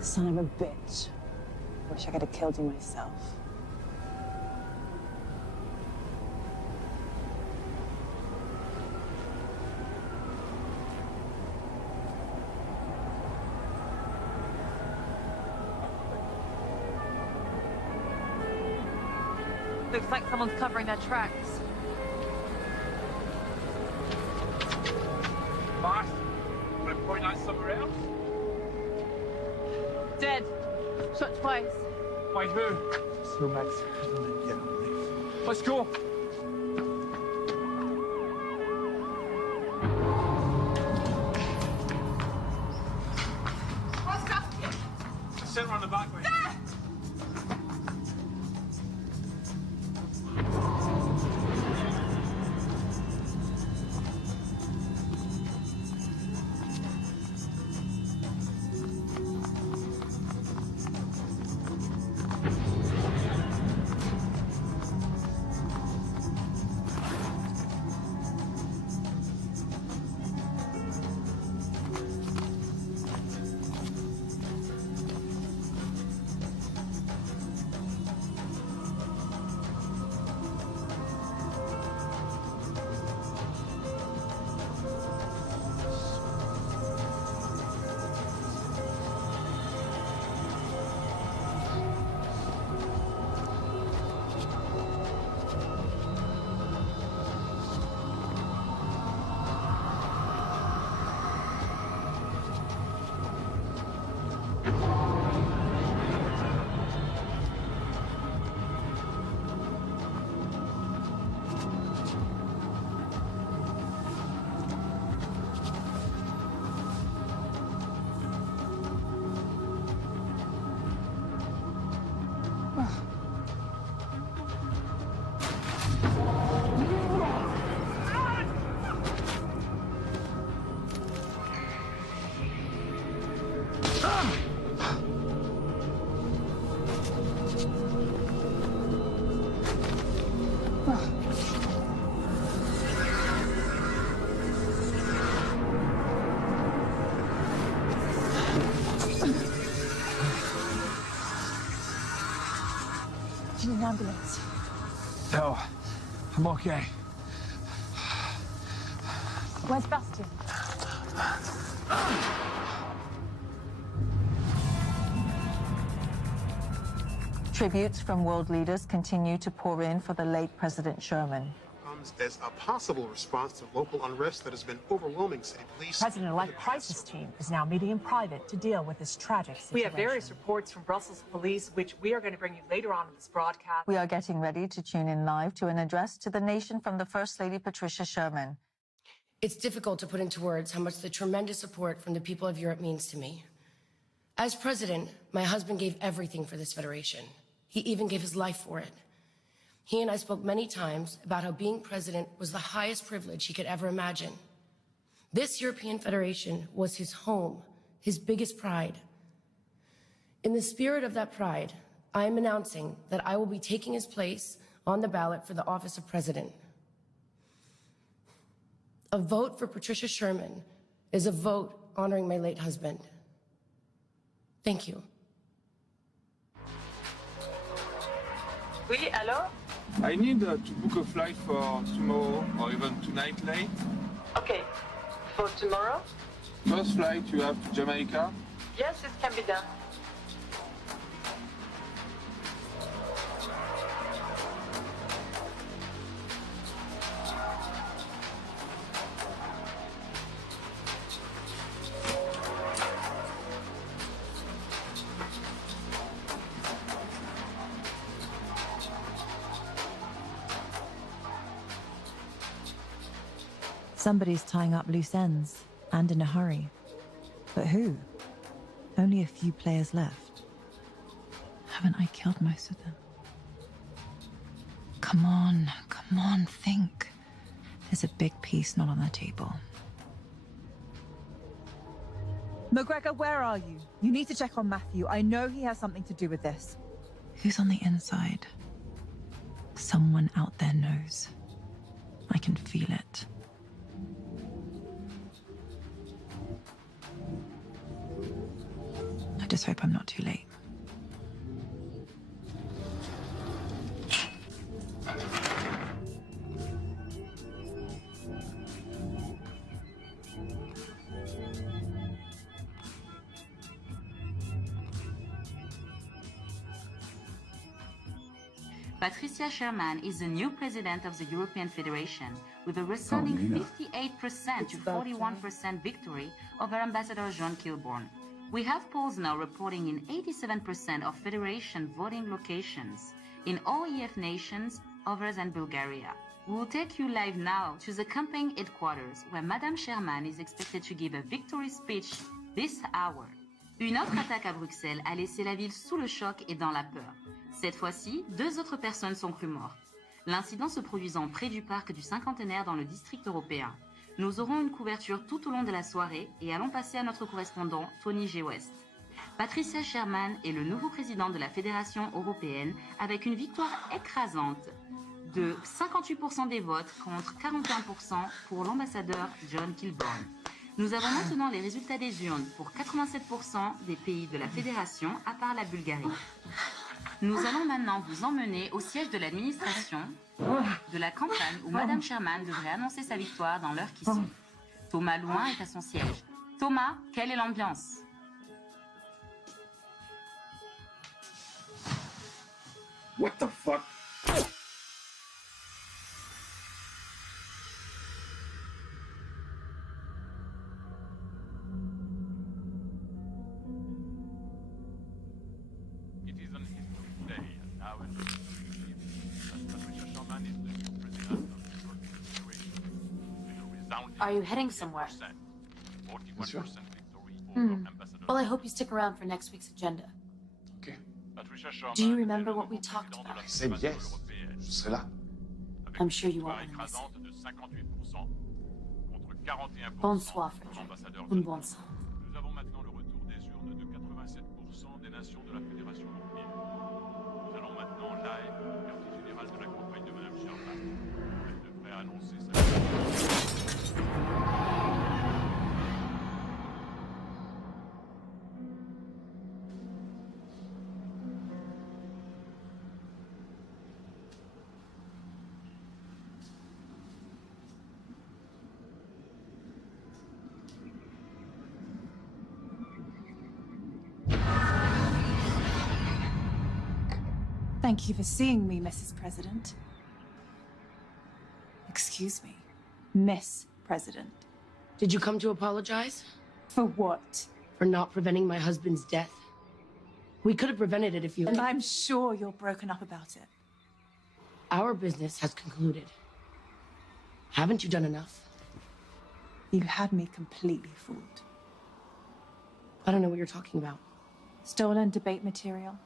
Son of a bitch. Wish I could have killed you myself. Looks like someone's covering their tracks. Boss, want to point out somewhere else? Dead. Shot twice. By who? So Max, yeah, leave. Let's go. Sit around the back way. You need an ambulance. No, I'm okay. Where's Bastian? Tributes from world leaders continue to pour in for the late President Sherman. Comes as a possible response to local unrest that has been overwhelming city police. President-elect crisis team is now meeting in private to deal with this tragic situation. We have various reports from Brussels police, which we are going to bring you later on in this broadcast. We are getting ready to tune in live to an address to the nation from the First Lady Patricia Sherman. It's difficult to put into words how much the tremendous support from the people of Europe means to me. As president, my husband gave everything for this federation. He even gave his life for it. He and I spoke many times about how being president was the highest privilege he could ever imagine. This European Federation was his home, his biggest pride. In the spirit of that pride, I am announcing that I will be taking his place on the ballot for the office of president. A vote for Patricia Sherman is a vote honoring my late husband. Thank you. Oui, allô? I need to book a flight for tomorrow or even tonight late. Okay. For tomorrow? First flight you have to Jamaica. Yes, it can be done. Somebody's tying up loose ends, and in a hurry. But who? Only a few players left. Haven't I killed most of them? Come on, think. There's a big piece not on the table. McGregor, where are you? You need to check on Matthew. I know he has something to do with this. Who's on the inside? Someone out there knows. I can feel it. I just hope I'm not too late. Patricia Sherman is the new president of the European Federation, with a resounding 58% to 41% victory over Ambassador John Kilbourne. We have polls now reporting in 87% of Federation voting locations in all EF nations other than Bulgaria. We will take you live now to the campaign headquarters, where Madame Sherman is expected to give a victory speech this hour. Une autre attaque à Bruxelles a laissé la ville sous le choc et dans la peur. Cette fois-ci, 2 autres personnes sont crues mortes. L'incident se produisant près du parc du Cinquantenaire dans le district européen. Nous aurons une couverture tout au long de la soirée et allons passer à notre correspondant Tony G. West. Patricia Sherman est le nouveau président de la Fédération européenne avec une victoire écrasante de 58% des votes contre 41% pour l'ambassadeur John Kilbourne. Nous avons maintenant les résultats des urnes pour 87% des pays de la Fédération à part la Bulgarie. Nous allons maintenant vous emmener au siège de l'administration de la campagne où Madame Sherman devrait annoncer sa victoire dans l'heure qui suit. Thomas Louin est à son siège. Thomas, quelle est l'ambiance? What the fuck? Are you heading somewhere? Sure. Well, I hope you stick around for next week's agenda. Okay. Do you remember what we talked about? I said yes. Je serai là. I'm sure you won't miss it. Bonsoir, Frederick. Un bon sang. Nous avons maintenant le retour des urnes de 87% des nations de la Fédération européenne. Nous allons maintenant live au quartier général de la campagne de Madame Sherman. Elle devrait annoncer sa... Thank you for seeing me, Mrs. President. Excuse me, Miss President. Did you come to apologize? For what? For not preventing my husband's death. We could have prevented it if you... And I'm sure you're broken up about it. Our business has concluded. Haven't you done enough? You had me completely fooled. I don't know what you're talking about. Stolen debate material.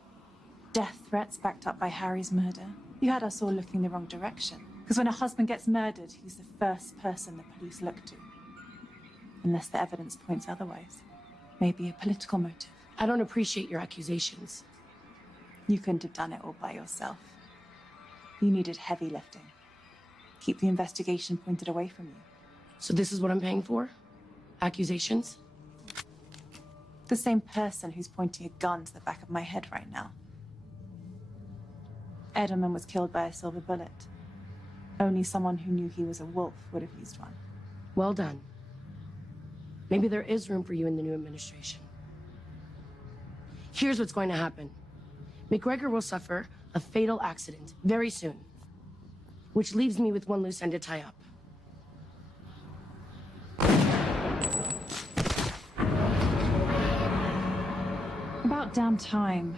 Death threats backed up by Harry's murder. You had us all looking the wrong direction. Because when a husband gets murdered, he's the first person the police look to. Unless the evidence points otherwise. Maybe a political motive. I don't appreciate your accusations. You couldn't have done it all by yourself. You needed heavy lifting. Keep the investigation pointed away from you. So this is what I'm paying for? Accusations? The same person who's pointing a gun to the back of my head right now. Edelman was killed by a silver bullet. Only someone who knew he was a wolf would have used one. Well done. Maybe there is room for you in the new administration. Here's what's going to happen. McGregor will suffer a fatal accident very soon, which leaves me with one loose end to tie up. About damn time.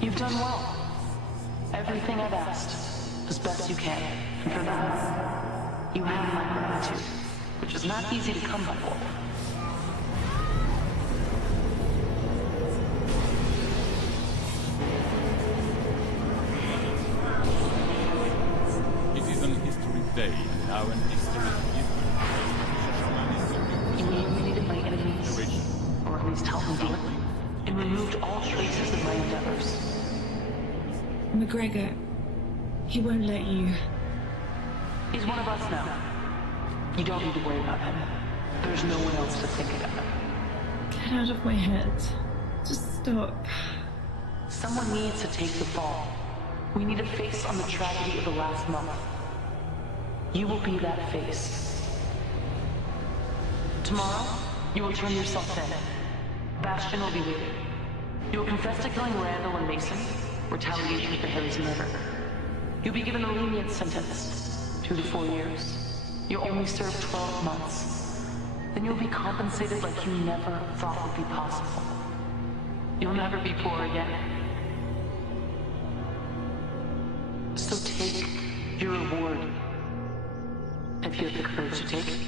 You've done well. Everything I've asked, as best you can. And for that, you have my gratitude, which is not easy to come by. It is an historic day, now an historic evening. You eliminated my enemies, or at least helped me do it, and removed all traces of my endeavors. McGregor, he won't let you. He's one of us now. You don't need to worry about him. There's no one else to think about. Get out of my head. Just stop. Someone needs to take the fall. We need a face on the tragedy of the last month. You will be that face. Tomorrow, you will turn yourself in. Bastion will be waiting. You will confess to killing Randall and Mason, retaliation for Harry's murder. You'll be given a lenient sentence, 2 to 4 years. You'll only serve 12 months. Then you'll be compensated like you never thought would be possible. You'll never be poor again. So take your reward, if you have the courage to take it.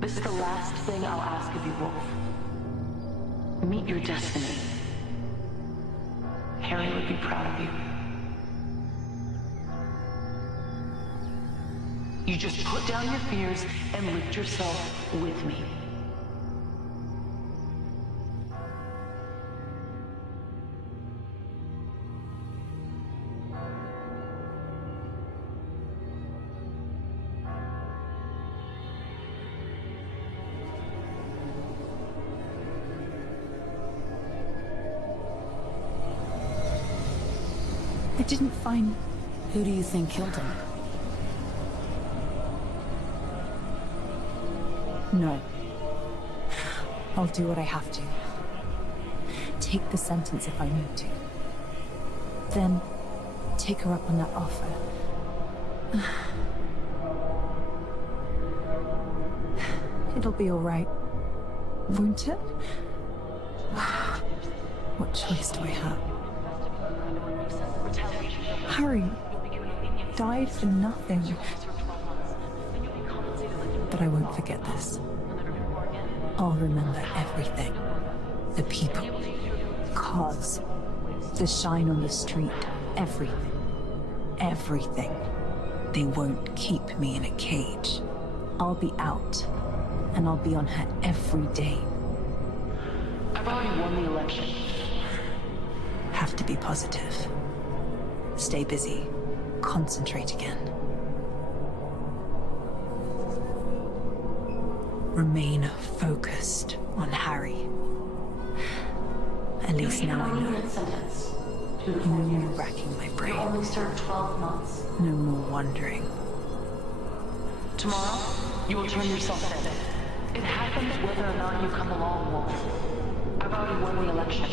This is the last thing I'll ask of you, Wolf. Meet your destiny. Harry would be proud of you. You just put down your fears and lift yourself with me. I didn't find... Who do you think killed him? No. I'll do what I have to. Take the sentence if I need to. Then, take her up on that offer. It'll be all right, won't it? What choice do I have? Harry died for nothing. But I won't forget this. I'll remember everything. The people, cars, the shine on the street, everything. Everything. They won't keep me in a cage. I'll be out, and I'll be on her every day. I've already won the election. Have to be positive. Stay busy. Concentrate again. Remain focused on Harry. At least now I know. No more racking my brain. You only served 12 months. No more wondering. Tomorrow, you will turn yourself in. It happens whether or not you come along, Wolf. I've already won the election.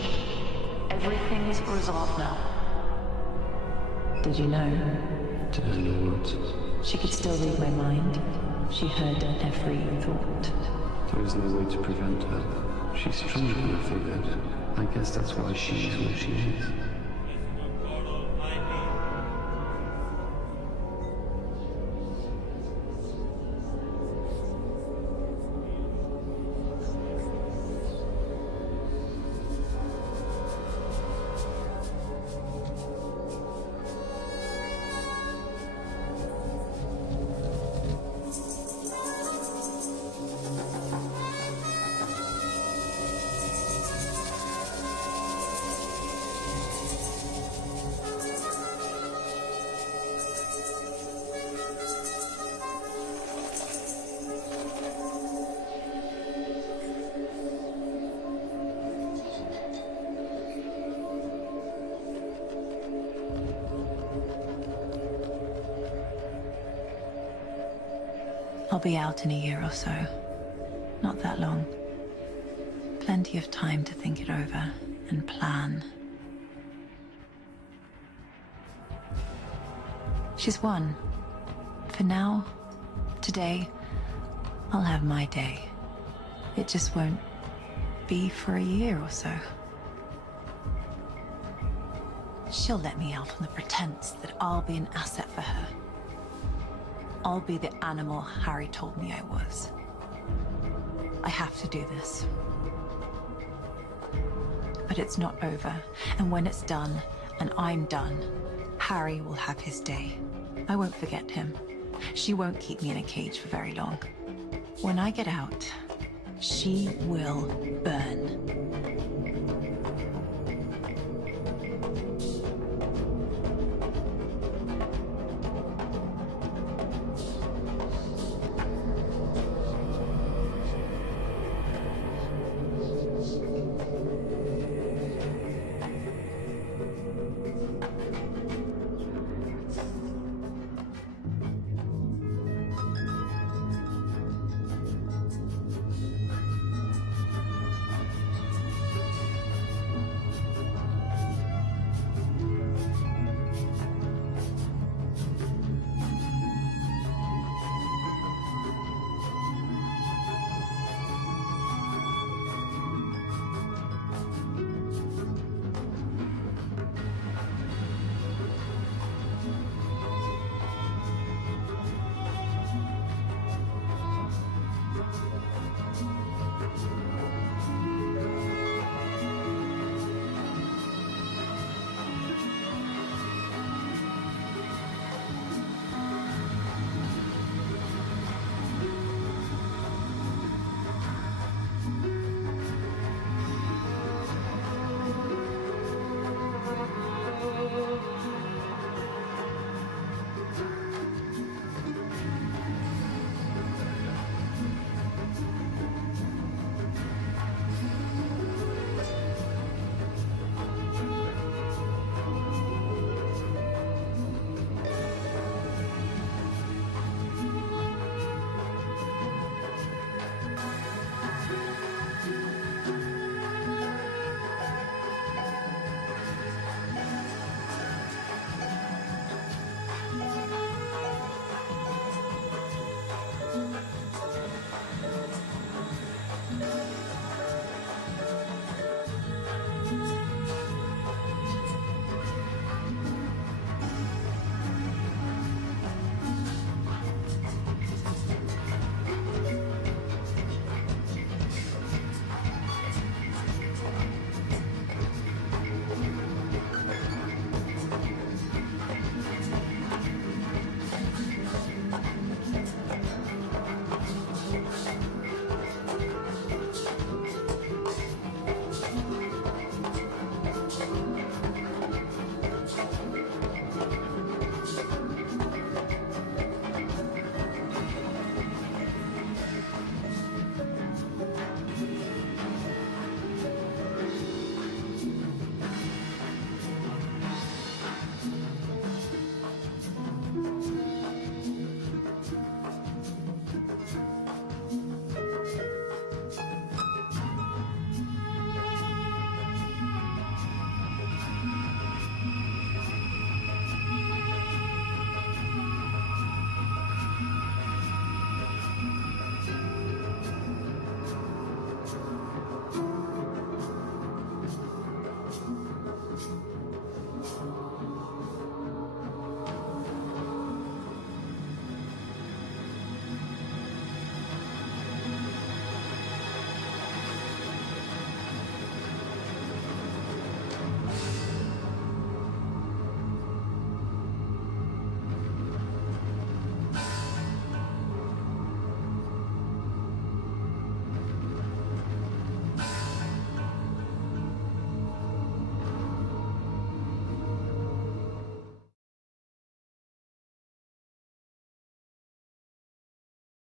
Everything's resolved now. Did you know? Did I know what? She could still read my mind. She heard every thought. There is no way to prevent her. She's stronger than I figured. I guess that's why she is where she is. I'll be out in a year or so. Not that long. Plenty of time to think it over and plan. She's won. For now, today, I'll have my day. It just won't be for a year or so. She'll let me out on the pretense that I'll be an asset for her. I'll be the animal Harry told me I was. I have to do this. But it's not over, and when it's done, and I'm done, Harry will have his day. I won't forget him. She won't keep me in a cage for very long. When I get out, she will burn.